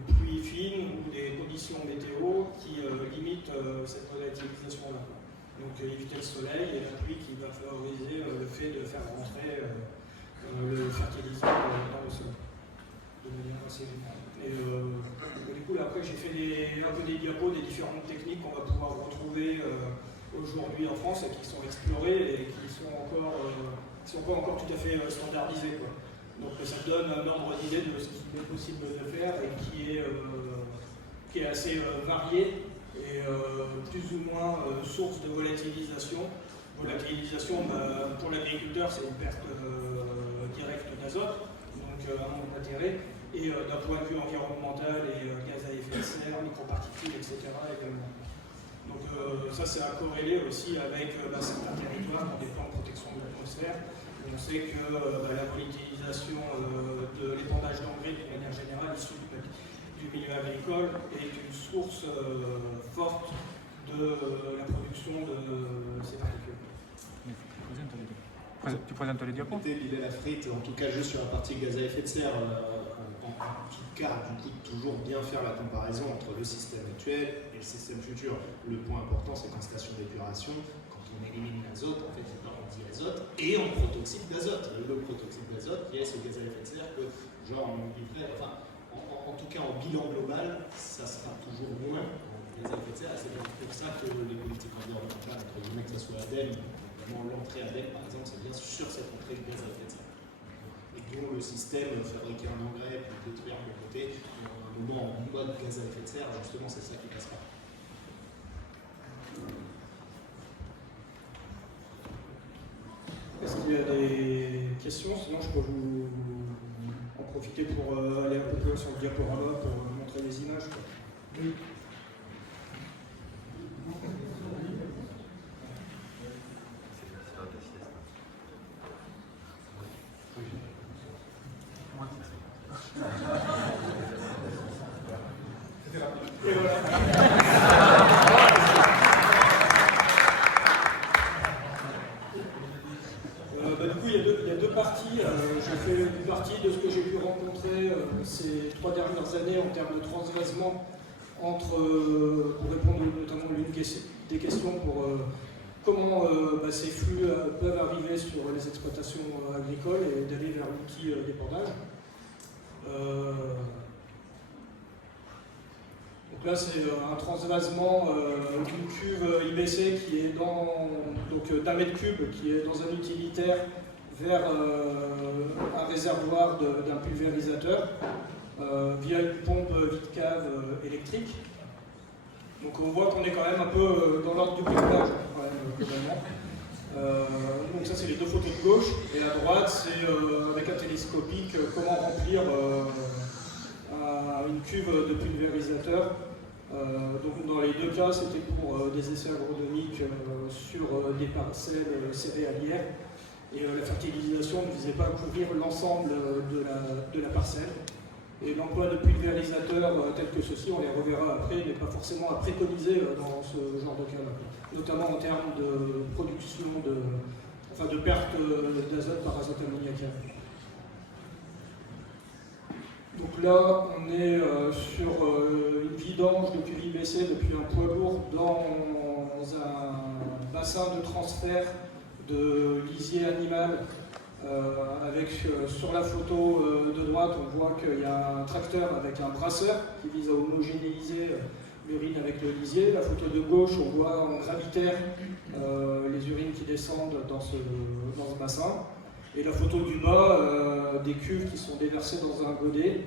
une pluie fine ou des conditions météo qui limitent cette volatilisation-là. Donc éviter le soleil et la pluie qui va favoriser le fait de faire rentrer le fertilisant dans le sol. De manière assez générale. Et du coup, là, après, j'ai fait un peu des diapos des différentes techniques qu'on va pouvoir retrouver aujourd'hui en France et qui sont explorées et qui sont pas encore tout à fait standardisées, quoi. Donc ça donne un ordre d'idée de ce qu'il est possible de faire et qui est assez varié et plus ou moins source de volatilisation. Volatilisation, pour l'agriculteur, c'est une perte directe d'azote, donc un manque d'intérêt. Et d'un point de vue environnemental et gaz à effet de serre, microparticules, etc. également. Donc ça c'est à corréler aussi avec certains territoires dans des plans de protection de l'atmosphère. On sait que la volatilisation de l'épandage d'engrais de manière générale issu du milieu agricole est une source forte de la production de ces particules. Tu présentes les diapos ? Bilal Afrit, en tout cas juste sur la partie gaz à effet de serre, en tout cas, du coup, toujours bien faire la comparaison entre le système actuel et le système futur. Le point important, c'est qu'en station d'épuration, quand on élimine l'azote, en fait, on dit azote et on protoxyde d'azote. Le protoxyde d'azote qui est ce gaz à effet de serre que, genre, on livrait, enfin, en tout cas en bilan global, ça sera toujours moins en gaz à effet de serre. C'est pour ça que les politiques environnementales, entre guillemets, que ce soit ADEME, notamment l'entrée ADEME, par exemple, c'est bien sur cette entrée de gaz à effet de serre. Et dont le système fabriquer un engrais puis détruire de côté, un moment en mode gaz à effet de serre, justement c'est ça qui passe pas. Est-ce qu'il y a des questions? Sinon je peux vous en profiter pour aller un peu plus sur le diaporama pour montrer les images. Oui. Et voilà. Du coup, il y a deux parties. J'ai fait une partie de ce que j'ai pu rencontrer ces 3 dernières années en termes de transvasement entre, pour répondre notamment à l'une des questions pour comment ces flux peuvent arriver sur les exploitations agricoles et d'aller vers l'outil d'épandage. Donc là, c'est un transvasement d'une cuve IBC qui est d'un mètre cube qui est dans un utilitaire vers un réservoir d'un pulvérisateur via une pompe vide-cave électrique. Donc on voit qu'on est quand même un peu dans l'ordre du bricolage, globalement. Donc ça c'est les deux photos de gauche, et à droite c'est avec un télescopique comment remplir une cuve de pulvérisateur. Donc dans les deux cas c'était pour des essais agronomiques sur des parcelles céréalières, et la fertilisation ne visait pas à couvrir l'ensemble de la parcelle. Et l'emploi de pulvérisateurs tels que ceux-ci, on les reverra après, n'est pas forcément à préconiser dans ce genre de cas-là, notamment en termes de production de perte d'azote par azote ammoniacal. Donc Donc là, on est sur une vidange de QIBC depuis un poids lourd dans un bassin de transfert de lisier animal. Avec sur la photo de droite, on voit qu'il y a un tracteur avec un brasseur qui vise à homogénéiser l'urine avec le lisier. La photo de gauche, on voit en gravitaire les urines qui descendent dans ce bassin. Et la photo du bas, des cuves qui sont déversées dans un godet,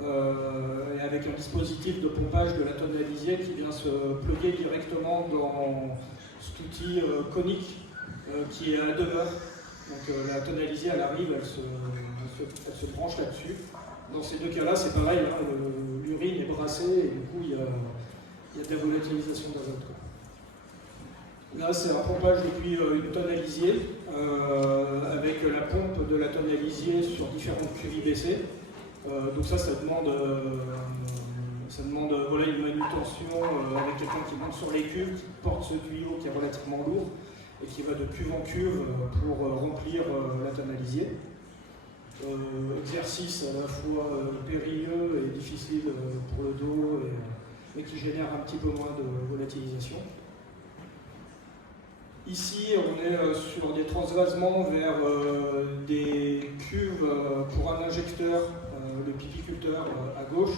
et avec un dispositif de pompage de la tonne à lisier qui vient se plugger directement dans cet outil conique qui est à demeure. Donc la tonne à lisier, elle arrive, elle se branche là-dessus. Dans ces deux cas-là, c'est pareil, hein, l'urine est brassée et du coup, il y a de la volatilisation d'azote. Là, c'est un pompage depuis une tonne à lisier, avec la pompe de la tonne à lisier sur différentes QIBC. Donc ça demande voilà, une manutention avec quelqu'un qui monte sur les cuves, qui porte ce tuyau qui est relativement lourd et qui va de cuve en cuve pour remplir la tonne à lisier. Exercice à la fois périlleux et difficile pour le dos, mais qui génère un petit peu moins de volatilisation. Ici, on est sur des transvasements vers des cuves pour un injecteur, le pipiculteur à gauche,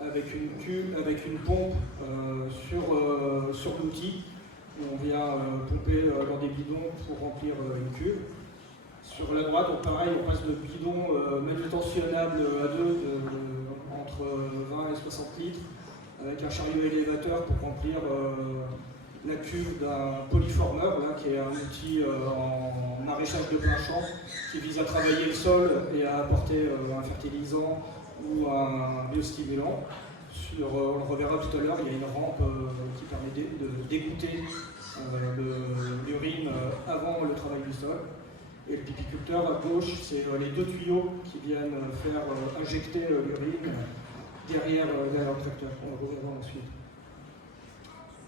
avec une pompe sur l'outil. On vient pomper dans des bidons pour remplir une cuve. Sur la droite, pareil, on passe de bidons manutentionnable à deux entre 20 et 60 litres, avec un chariot élévateur pour remplir la cuve d'un polyformeur, là, qui est un outil en maraîchage de plein champ qui vise à travailler le sol et à apporter un fertilisant ou un biostimulant. On le reverra tout à l'heure, il y a une rampe qui permet d'égoutter l'urine avant le travail du sol. Et le pipiculteur à gauche, c'est les deux tuyaux qui viennent faire injecter l'urine derrière le tracteur. On va reverra ensuite.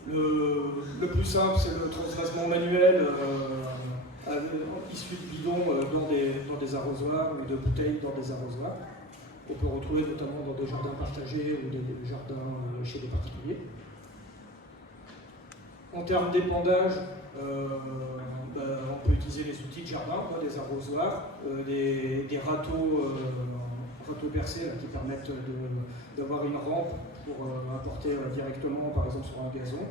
Le plus simple, c'est le transvasement manuel issu de bidons dans des arrosoirs ou de bouteilles dans des arrosoirs. On peut retrouver notamment dans des jardins partagés ou des jardins chez des particuliers. En termes d'épandage, on peut utiliser les outils de jardin, des arrosoirs, des râteaux percés qui permettent d'avoir une rampe pour apporter directement, par exemple, sur un gazon.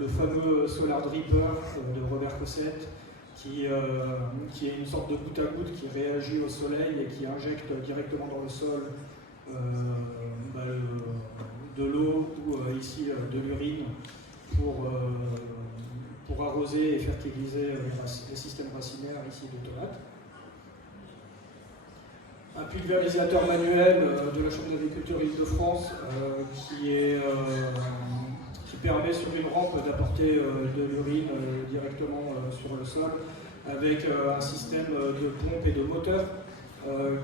Le fameux Solar Dripper de Robert Cossette, qui est une sorte de goutte à goutte qui réagit au soleil et qui injecte directement dans le sol de l'eau ou ici de l'urine pour arroser et fertiliser les systèmes racinaires ici de tomates. Un pulvérisateur manuel de la Chambre d'agriculture Île-de-France qui permet sur une rampe d'apporter de l'urine directement sur le sol avec un système de pompe et de moteur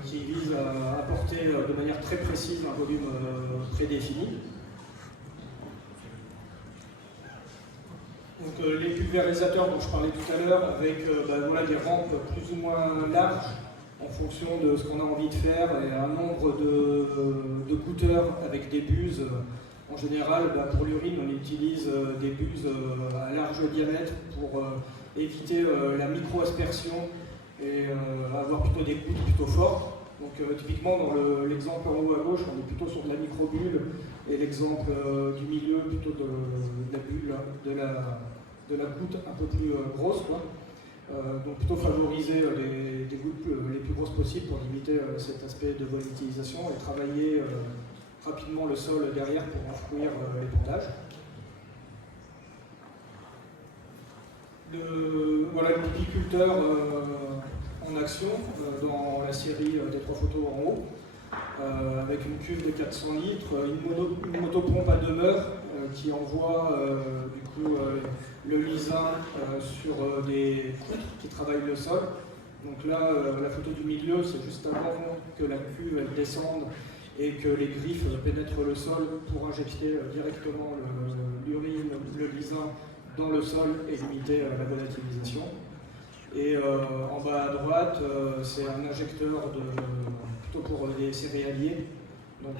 qui vise à apporter de manière très précise un volume prédéfini. Donc, les pulvérisateurs dont je parlais tout à l'heure avec voilà, des rampes plus ou moins larges en fonction de ce qu'on a envie de faire et un nombre de goûteurs avec des buses. En général, pour l'urine, on utilise des buses à large diamètre pour éviter la micro-aspersion et avoir plutôt des gouttes plutôt fortes. Donc typiquement, dans l'exemple en haut à gauche, on est plutôt sur de la microbulle et l'exemple du milieu plutôt de la bulle, de la goutte un peu plus grosse, quoi. Donc plutôt favoriser des gouttes les plus grosses possibles pour limiter cet aspect de volatilisation et travailler rapidement le sol derrière pour enfouir l'épandage. Voilà le pipiculteur en action dans la série des 3 photos en haut, avec une cuve de 400 litres, une motopompe à demeure qui envoie du coup le lisin sur des poutres qui travaillent le sol. Donc là, la photo du milieu, c'est juste avant que la cuve elle descende et que les griffes pénètrent le sol pour injecter directement l'urine, le lisin dans le sol et limiter la volatilisation. Et en bas à droite, c'est un injecteur plutôt pour des céréaliers, donc,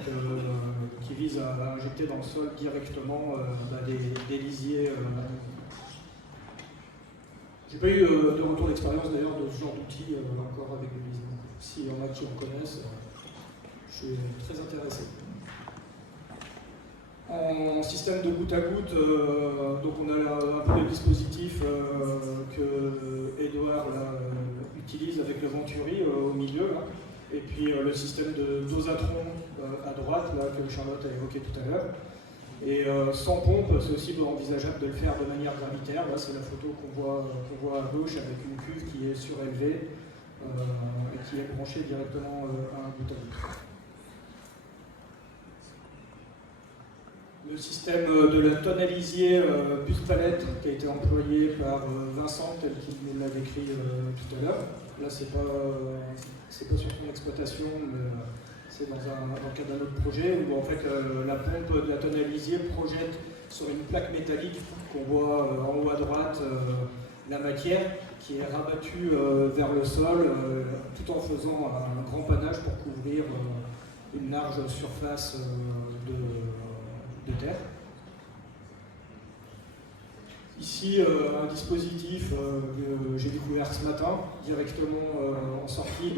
qui visent à injecter dans le sol directement des lisiers. J'ai pas eu de retour d'expérience d'ailleurs de ce genre d'outil encore avec des lisiers. S'il y en a qui en connaissent, je suis très intéressé. En système de goutte à goutte, donc on a un peu le dispositif que Edouard utilise avec le Venturi au milieu, là. Et puis le système de dosatron à droite, là, que Charlotte a évoqué tout à l'heure. Et sans pompe, c'est aussi envisageable de le faire de manière gravitaire. Là, c'est la photo qu'on voit à gauche avec une cuve qui est surélevée et qui est branchée directement à un goutte à goutte. Le système de la tonalisier bus-palette qui a été employé par Vincent, tel qu'il nous l'a décrit tout à l'heure. Là, c'est pas sur son exploitation, mais c'est dans le cadre d'un autre projet où en fait la pompe de la tonalisier projette sur une plaque métallique qu'on voit en haut à droite la matière qui est rabattue vers le sol tout en faisant un grand panache pour couvrir une large surface de terre. Ici, un dispositif que j'ai découvert ce matin, directement en sortie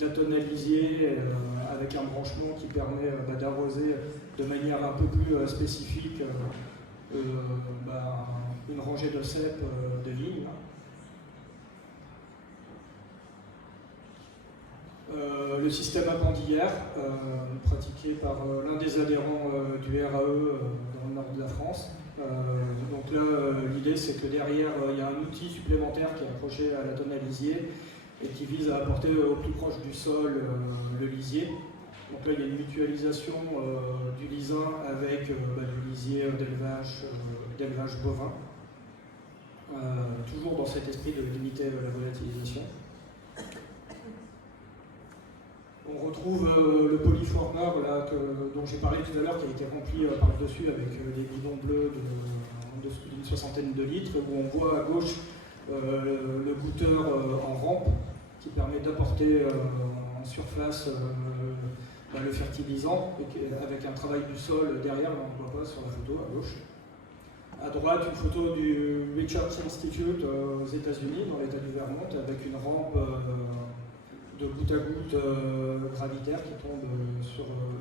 d'un tonalisier avec un branchement qui permet d'arroser de manière un peu plus spécifique une rangée de cèpes de vigne. Le système à bandillère, pratiqué par l'un des adhérents du RAE dans le nord de la France. Donc là, l'idée c'est que derrière, il y a un outil supplémentaire qui est accroché à la tonalisier et qui vise à apporter au plus proche du sol le lisier. Donc là, il y a une mutualisation du lisin avec du lisier d'élevage bovin, toujours dans cet esprit de limiter la volatilisation. On retrouve le polyformer là, dont j'ai parlé tout à l'heure, qui a été rempli par-dessus avec des bidons bleus d'une soixantaine de litres, où on voit à gauche le goûteur en rampe, qui permet d'apporter en surface le fertilisant, avec un travail du sol derrière, on ne voit pas sur la photo à gauche. À droite, une photo du Research Institute aux États-Unis, dans l'état du Vermont, avec une rampe de goutte à goutte gravitaire qui tombe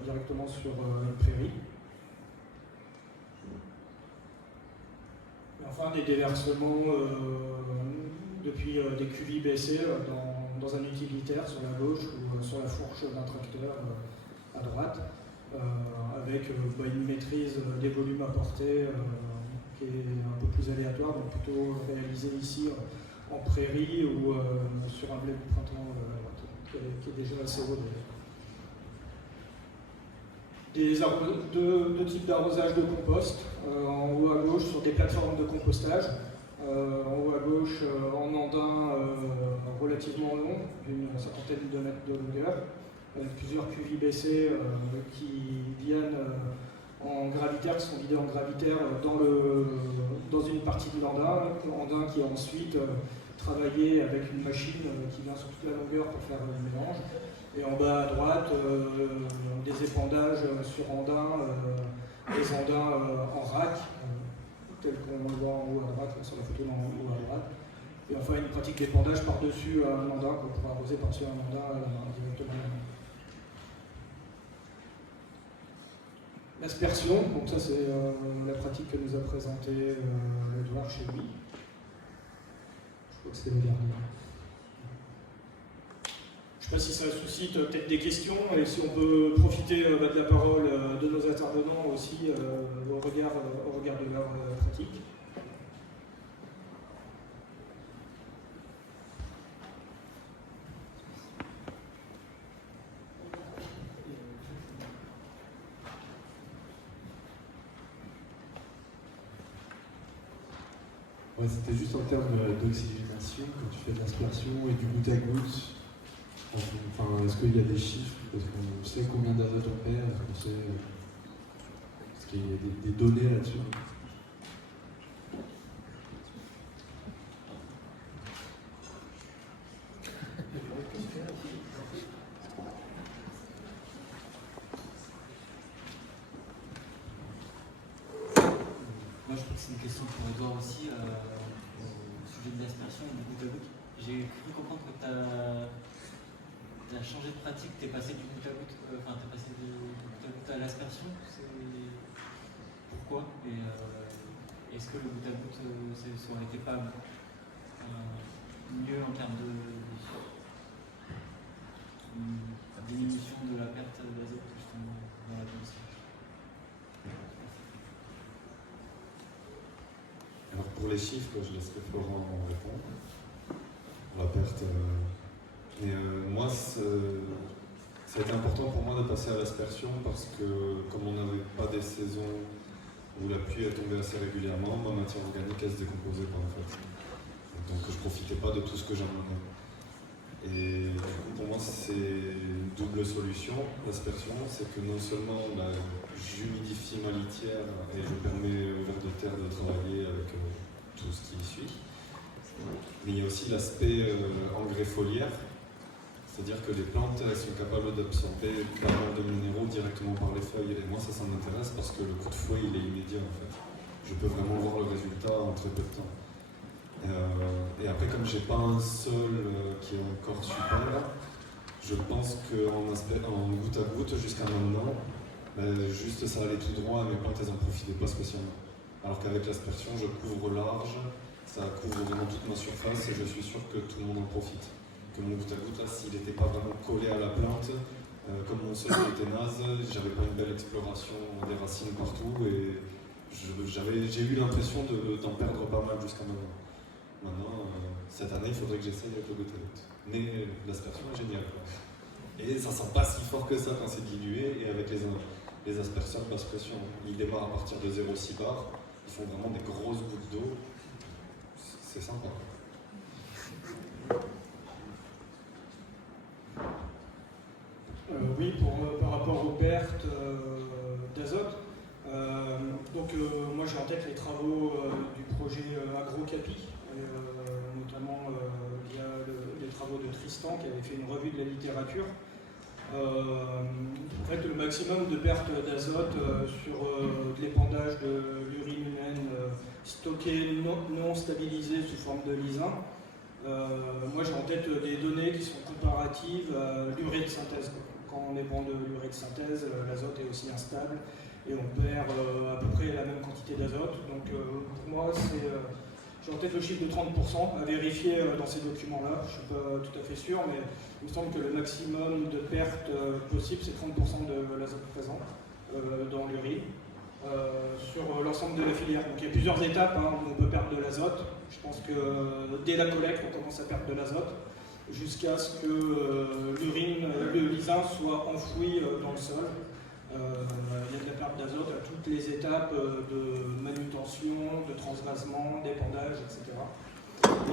directement sur une prairie. Et enfin, des déversements depuis des cuvis baissés dans un utilitaire sur la gauche ou sur la fourche d'un tracteur à droite, avec une maîtrise des volumes apportés qui est un peu plus aléatoire, donc plutôt réalisé ici en prairie ou sur un blé du printemps qui est déjà assez haut. Deux types d'arrosage de compost, en haut à gauche sur des plateformes de compostage, en haut à gauche en andin relativement long, d'une cinquantaine de mètres de longueur, avec plusieurs QVBC qui viennent en gravitaire, qui sont vidés en gravitaire dans une partie de l'andin qui est ensuite travaillé avec une machine qui vient sur toute la longueur pour faire le mélange. Et en bas à droite, des épandages sur andin, des andins en rack, tel qu'on le voit en haut à droite, sur la photo en haut à droite. Et enfin une pratique d'épandage par-dessus un andin, qu'on pourra arroser par-dessus un andin directement. L'aspersion, donc ça c'est la pratique que nous a présentée Edouard chez lui. Je crois que c'était le dernier. Je ne sais pas si ça suscite peut-être des questions et si on peut profiter de la parole de nos intervenants aussi au regard de leur pratique. Ouais, c'était juste en termes d'oxygénation, quand tu fais de l'aspersion et du goutte à goutte. Enfin, est-ce qu'il y a des chiffres? Est-ce qu'on sait combien d'azote on perd? Est-ce qu'il y a des données là-dessus? Moi, je crois que c'est une question pour Edouard aussi, au sujet de l'aspersion et du goutte à goutte. J'ai cru comprendre que tu as changé de pratique, tu es passé du goutte à goutte, enfin, tu es passé du goutte à goutte à l'aspersion. Pourquoi? Et est-ce que le goutte à goutte, ça aurait été pas mieux en termes de diminution de la perte d'azote justement dans l'atmosphère? Alors pour les chiffres, je laisserai Florent répondre. Pour la perte. Mais moi, ça a été important pour moi de passer à l'aspersion parce que comme on n'avait pas des saisons où la pluie est tombée assez régulièrement, ma matière organique elle se décomposait pas en fait. Donc je profitais pas de tout ce que j'amenais. Et du coup pour moi c'est une double solution. L'aspersion, c'est que non seulement j'humidifie ma litière et je permets aux vers de terre de travailler avec tout ce qui suit. Mais il y a aussi l'aspect engrais foliaire, c'est-à-dire que les plantes elles sont capables d'absorber pas mal de minéraux directement par les feuilles. Et moi ça m'intéresse parce que le coup de fouet il est immédiat en fait. Je peux vraiment voir le résultat en très peu de temps. Et après comme j'ai pas un sol qui est encore super, je pense qu'en goutte à goutte jusqu'à maintenant, juste ça allait tout droit et mes plantes elles en profitaient pas spécialement. Alors qu'avec l'aspersion je couvre large, ça couvre vraiment toute ma surface et je suis sûr que tout le monde en profite. Que mon goutte à goutte là, s'il n'était pas vraiment collé à la plante, comme mon sol était naze, j'avais pas une belle exploration des racines partout et j'ai eu l'impression d'en perdre pas mal jusqu'à maintenant. Maintenant, cette année, il faudrait que j'essaye avec le goutte à goutte. Mais l'aspersion est géniale, quoi. Et ça sent pas si fort que ça quand c'est dilué. Et avec les asperceurs basse pression, ils démarrent à partir de 0,6 bar. Ils font vraiment des grosses gouttes d'eau. C'est sympa. Oui, par rapport aux pertes d'azote. Moi j'ai en tête les travaux du projet AgroCapi, notamment via les travaux de Tristan qui avait fait une revue de la littérature. En fait, le maximum de pertes d'azote sur de l'épandage de l'urine humaine stockée non stabilisée sous forme de lysin. Moi j'ai en tête des données qui sont comparatives à l'urée de synthèse. Quand on épand de l'urée de synthèse, l'azote est aussi instable et on perd à peu près la même quantité d'azote. Donc pour moi, j'ai en tête le chiffre de 30% à vérifier dans ces documents-là. Je ne suis pas tout à fait sûr, mais il me semble que le maximum de pertes possible, c'est 30% de l'azote présent dans l'urine. Sur l'ensemble de la filière. Donc il y a plusieurs étapes où on peut perdre de l'azote. Je pense que dès la collecte, on commence à perdre de l'azote jusqu'à ce que le lysin soit enfoui dans le sol. Il y a de la perte d'azote à toutes les étapes de manutention, de transvasement, d'épandage, etc.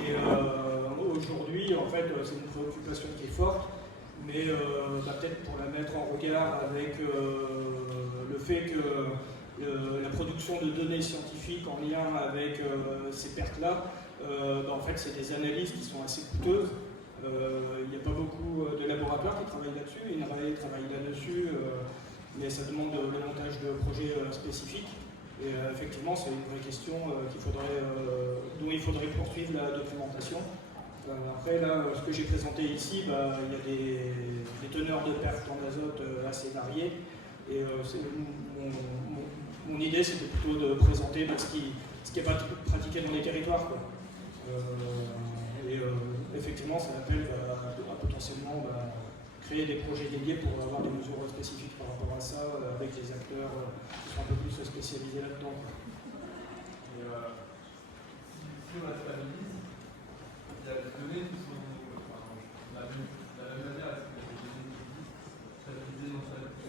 Et aujourd'hui, en fait, c'est une préoccupation qui est forte, mais peut-être pour la mettre en regard avec le fait que la production de données scientifiques en lien avec ces pertes-là, en fait, c'est des analyses qui sont assez coûteuses. Il n'y a pas beaucoup de laboratoires qui travaillent là-dessus. INRAE travaille là-dessus, mais ça demande le montage de projets spécifiques. Et effectivement, c'est une vraie question dont il faudrait poursuivre la documentation. Après, là, ce que j'ai présenté ici, il y a des teneurs de pertes en azote assez variées. Et mon idée, c'était plutôt de présenter ce qui n'est pas pratiqué dans les territoires, quoi. Effectivement, ça appelle à potentiellement créer des projets dédiés pour avoir des mesures spécifiques par rapport à ça, avec des acteurs qui sont un peu plus spécialisés là-dedans. Et sur la stabilise, il y a des données qui sont de la même manière, est-ce que les données qui existent stabilisées, non stabilisées?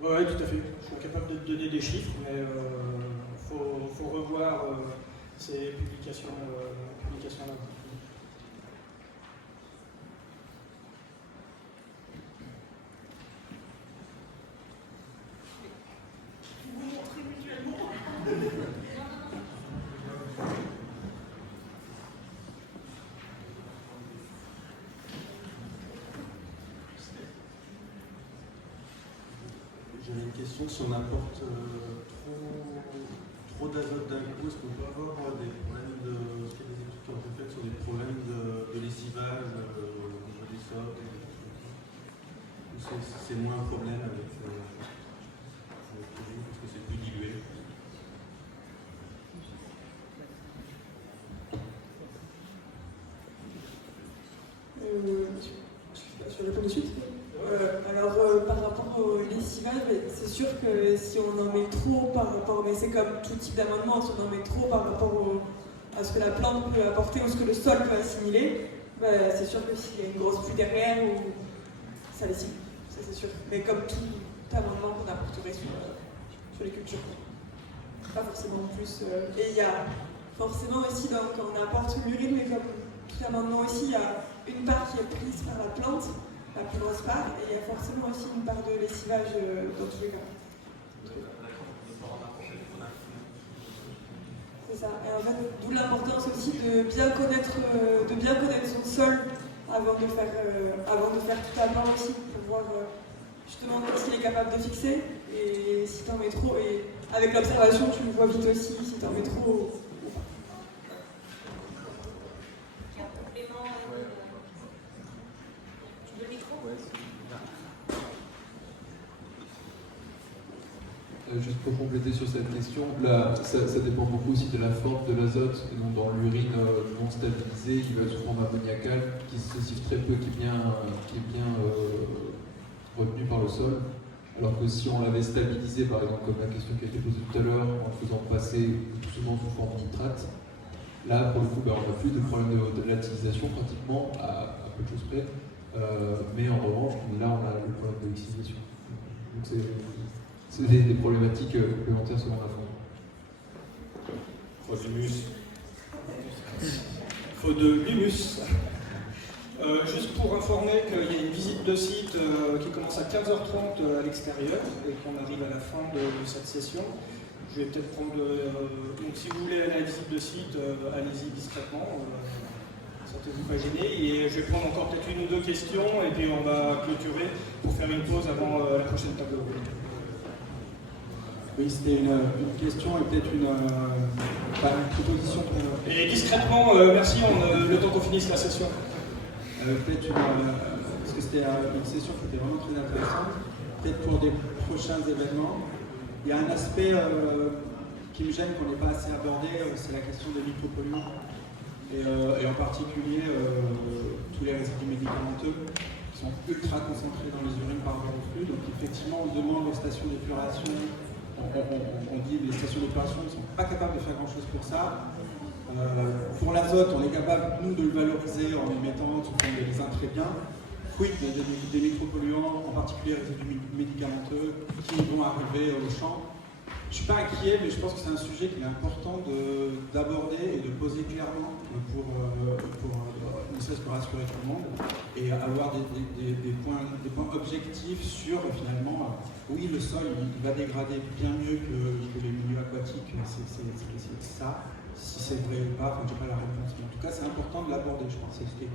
Oui, tout à fait. Je suis capable de te donner des chiffres, mais il faut revoir ces publications-là. Vous vous montrez mutuellement. Je j'avais une question. Si on apporte trop d'azote d'un coup, est-ce qu'on peut avoir des problèmes de. Est-ce qu'il y a des études qui ont été faites sur des problèmes de lessivage au niveau des sols, ou c'est moins un problème avec le produit parce que c'est plus dilué? Je réponds de suite. Alors, par rapport au lessivage, c'est sûr que si on en met trop par rapport, mais c'est comme tout type d'amendement, si on en met trop par rapport à ce que la plante peut apporter ou ce que le sol peut assimiler, c'est sûr que s'il y a une grosse pluie derrière, ça lessive, ça c'est sûr. Mais comme tout amendement qu'on apporterait sur les cultures. Pas forcément plus. Et il y a forcément aussi, quand on apporte l'urine, mais comme tout amendement aussi, il y a une part qui est prise par la plante, la plus grosse part, et il y a forcément aussi une part de lessivage dans tous les cas. C'est ça. Et en fait, d'où l'importance aussi de bien connaître son sol avant de faire tout à part aussi, pour voir justement ce qu'il est capable de fixer. Et si t'en mets trop, et avec l'observation, tu le vois vite aussi, si t'en mets trop. Juste pour compléter sur cette question, là, ça dépend beaucoup aussi de la forme de l'azote. Donc dans l'urine non stabilisée, il va être sous forme ammoniacale qui se lessive très peu, qui est bien retenu par le sol. Alors que si on l'avait stabilisé, par exemple, comme la question qui a été posée tout à l'heure, en le faisant passer tout souvent sous forme de nitrate, là, pour le coup, on n'a plus de problème de volatilisation pratiquement, à peu de choses près. Mais en revanche, là, on a le problème de l'oxydation. Donc c'est des problématiques complémentaires selon la forme. Faut de l'humus. Faut de l'humus. Juste pour informer qu'il y a une visite de site qui commence à 15h30 à l'extérieur et qu'on arrive à la fin de cette session. Je vais peut-être prendre. Donc si vous voulez aller à la visite de site, allez-y discrètement. Sentez-vous pas gêné. Et je vais prendre encore peut-être une ou deux questions et puis on va clôturer pour faire une pause avant la prochaine table ronde. Oui, c'était une question et peut-être une proposition. Et discrètement, merci, le temps qu'on finisse la session. Peut-être parce que c'était une session qui était vraiment très intéressante. Peut-être pour des prochains événements. Il y a un aspect qui me gêne qu'on n'ait pas assez abordé, c'est la question des micropolluants. Et en particulier tous les résidus médicamenteux qui sont ultra concentrés dans les urines par rapport au flux. Donc effectivement, on demande aux stations d'épuration. On dit que les stations d'épuration ne sont pas capables de faire grand-chose pour ça. Pour l'azote, on est capable, nous, de le valoriser en les mettant sous forme des intrants bien. Quid des micropolluants, en particulier les résidus médicamenteux, qui vont arriver au champ. Je ne suis pas inquiet, mais je pense que c'est un sujet qu'il est important d'aborder et de poser clairement pour ne serait-ce que rassurer tout le monde et avoir des points objectifs sur finalement, oui, le sol il va dégrader bien mieux que les milieux aquatiques, c'est ça. Si c'est vrai ou pas, je n'ai pas la réponse. Mais en tout cas, c'est important de l'aborder, je pense. J'étais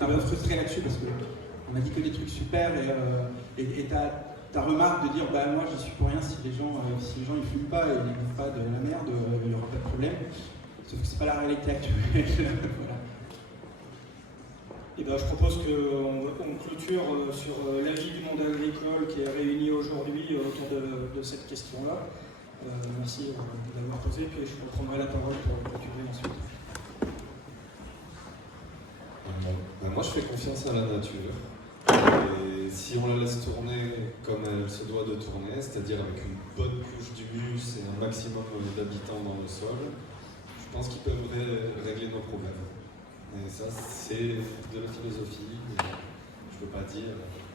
un peu frustré là-dessus parce qu'on a dit que des trucs super et ta remarque de dire moi j'y suis pour rien si les gens ils fument pas et ils bouffent pas de la merde, il n'y aura pas de problème. Sauf que c'est pas la réalité actuelle. Voilà. Et ben, je propose qu'on clôture sur l'avis du monde agricole qui est réuni aujourd'hui autour de cette question-là. Merci d'avoir posé, puis je reprendrai la parole pour clôturer ensuite. Moi je fais confiance à la nature. Et si on la laisse tourner comme elle se doit de tourner, c'est-à-dire avec une bonne couche d'humus et un maximum d'habitants dans le sol, je pense qu'ils peuvent régler nos problèmes. Et ça, c'est de la philosophie, je ne peux pas dire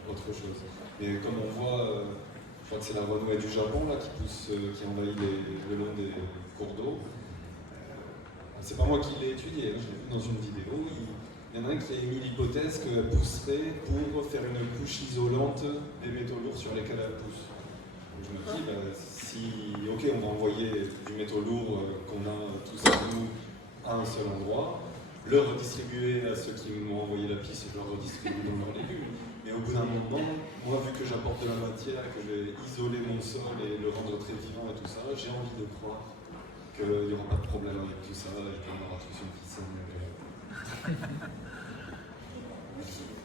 autre chose. Mais comme on voit, je crois que c'est la renouée du Japon là, qui envahit le long des cours d'eau. C'est pas moi qui l'ai étudié, je l'ai vu dans une vidéo. Il y en a un qui a émis l'hypothèse qu'elle pousserait pour faire une couche isolante des métaux lourds sur lesquels elle pousse. Donc je me dis, si, ok, on va envoyer du métaux lourd qu'on a tous à nous à un seul endroit, le redistribuer à ceux qui nous ont envoyé la piste et le redistribuer dans leurs légumes. Mais au bout d'un moment, moi, vu que j'apporte de la matière, que je vais isoler mon sol et le rendre très vivant et tout ça, j'ai envie de croire qu'il n'y aura pas de problème avec tout ça et qu'on aura tous une piscine.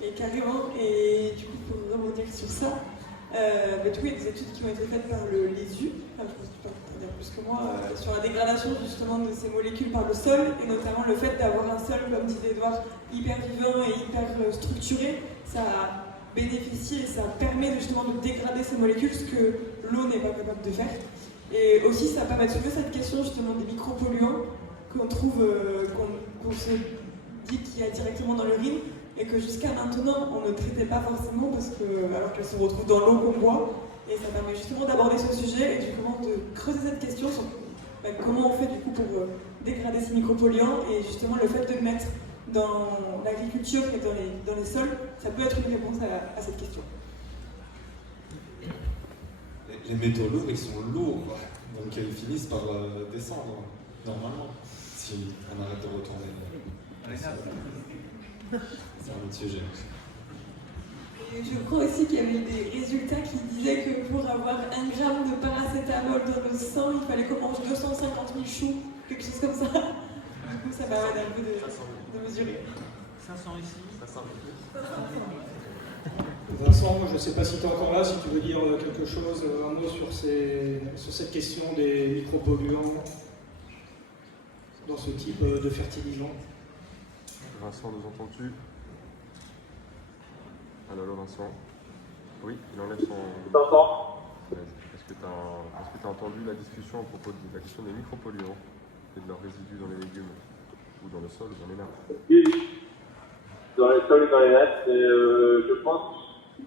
Et carrément, et du coup, pour rebondir sur ça, du coup, il y a des études qui ont été faites par l'ISU, enfin, je pense que tu peux en dire plus que moi, sur la dégradation justement de ces molécules par le sol, et notamment le fait d'avoir un sol, comme disait Edouard, hyper vivant et hyper structuré, ça bénéficie et ça permet justement de dégrader ces molécules, ce que l'eau n'est pas capable de faire. Et aussi, ça permet de soulever cette question justement des micropolluants qu'on trouve, qu'on se dit qu'il y a directement dans l'urine, et que jusqu'à maintenant on ne traitait pas forcément alors qu'elles se retrouvent dans l'eau qu'on boit, et ça permet justement d'aborder ce sujet et justement de creuser cette question sur comment on fait du coup pour dégrader ces micropolluants, et justement le fait de le mettre dans l'agriculture et dans les sols, ça peut être une réponse à cette question. Les métaux lourds, ils sont lourds, donc ils finissent par descendre, normalement, si on arrête de retourner. C'est un autre sujet. Et je crois aussi qu'il y avait des résultats qui disaient que pour avoir 1 gramme de paracétamol dans le sang, il fallait qu'on mange 250 000 choux, quelque chose comme ça. Du coup, ça permet un peu de mesurer. 500 ici. 500. Vincent, je ne sais pas si tu es encore là, si tu veux dire quelque chose, un mot sur cette question des micropolluants dans ce type de fertilisant. Vincent, nous entends-tu? Allô, Vincent? Oui, il enlève son... Est-ce que tu as entendu la discussion à propos de la question des micropolluants et de leurs résidus dans les légumes, ou dans le sol, ou dans les nappes? Oui, dans les sols ou dans les nappes, je pense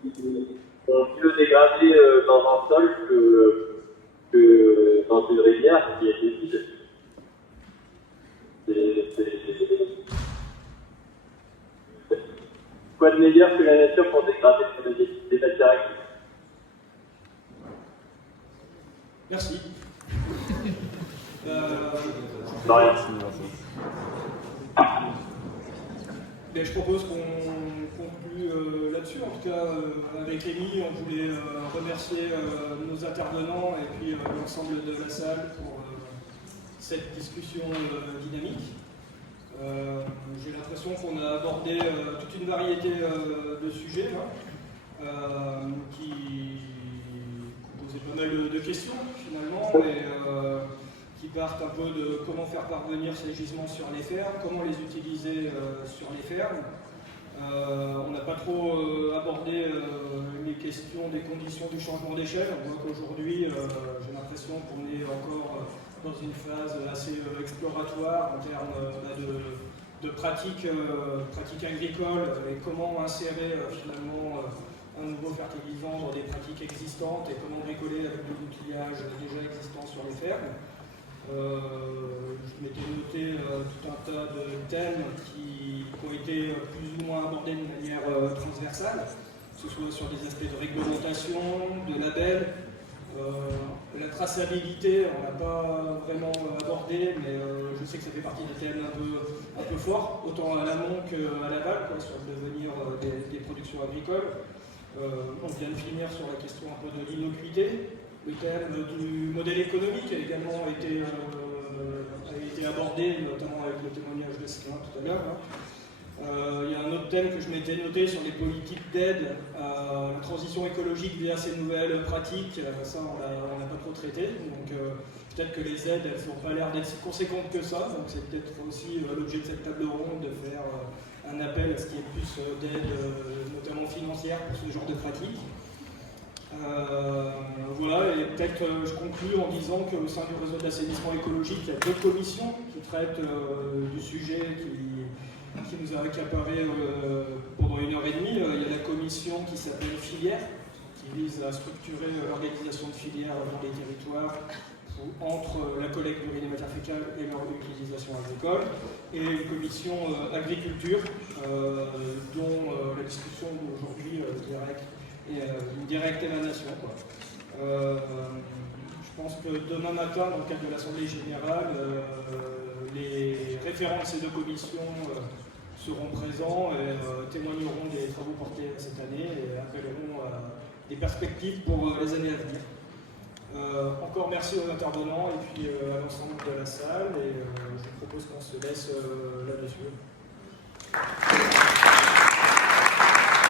qu'on peut le dégrader dans un sol que dans une rivière qui est vide. Quoi de meilleur que la nature pour dégrader des matières actives? Merci. Mais je propose qu'on conclue là-dessus. En tout cas, avec Amy, on voulait remercier nos intervenants et puis l'ensemble de la salle pour cette discussion dynamique. J'ai l'impression qu'on a abordé toute une variété de sujets qui posaient pas mal de questions finalement, et qui partent un peu de comment faire parvenir ces gisements sur les fermes, comment les utiliser sur les fermes. On n'a pas trop abordé les questions des conditions du changement d'échelle. On voit qu'aujourd'hui, j'ai l'impression qu'on est encore dans une phase assez exploratoire en termes de pratiques agricoles, et comment insérer finalement un nouveau fertilisant dans des pratiques existantes et comment bricoler avec de l'outillage déjà existant sur les fermes. Je m'étais noté tout un tas de thèmes qui ont été plus ou moins abordés de manière transversale, que ce soit sur des aspects de réglementation, de labels. La traçabilité, on ne l'a pas vraiment abordé, mais je sais que ça fait partie des thèmes un peu forts, autant à l'amont qu'à l'aval, sur le devenir des productions agricoles. On vient de finir sur la question un peu de l'innocuité. Le thème du modèle économique a également été abordé, notamment avec le témoignage de Sylvain tout à l'heure. Il y a un autre thème que je m'étais noté sur les politiques d'aide à la transition écologique via ces nouvelles pratiques. Ça, on n'a pas trop traité. Donc peut-être que les aides, elles n'ont pas l'air d'être si conséquentes que ça. Donc c'est peut-être aussi l'objet de cette table ronde de faire un appel à ce qu'il y ait plus d'aide, notamment financière, pour ce genre de pratiques. Voilà, et peut-être je conclue en disant qu'au sein du réseau d'assainissement écologique, il y a 2 commissions qui traitent du sujet qui nous a accaparé pendant 1h30. Il y a la commission qui s'appelle Filière, qui vise à structurer l'organisation de filières dans les territoires entre la collecte d'urine et matières fécales et leur utilisation agricole, et une commission agriculture dont la discussion d'aujourd'hui est une directe émanation. Je pense que demain matin, dans le cadre de l'Assemblée Générale, les référents de ces 2 commissions seront présents et témoigneront des travaux portés cette année. Et rappelleront des perspectives pour les années à venir. Encore merci aux intervenants et puis à l'ensemble de la salle, et je propose qu'on se laisse là-dessus.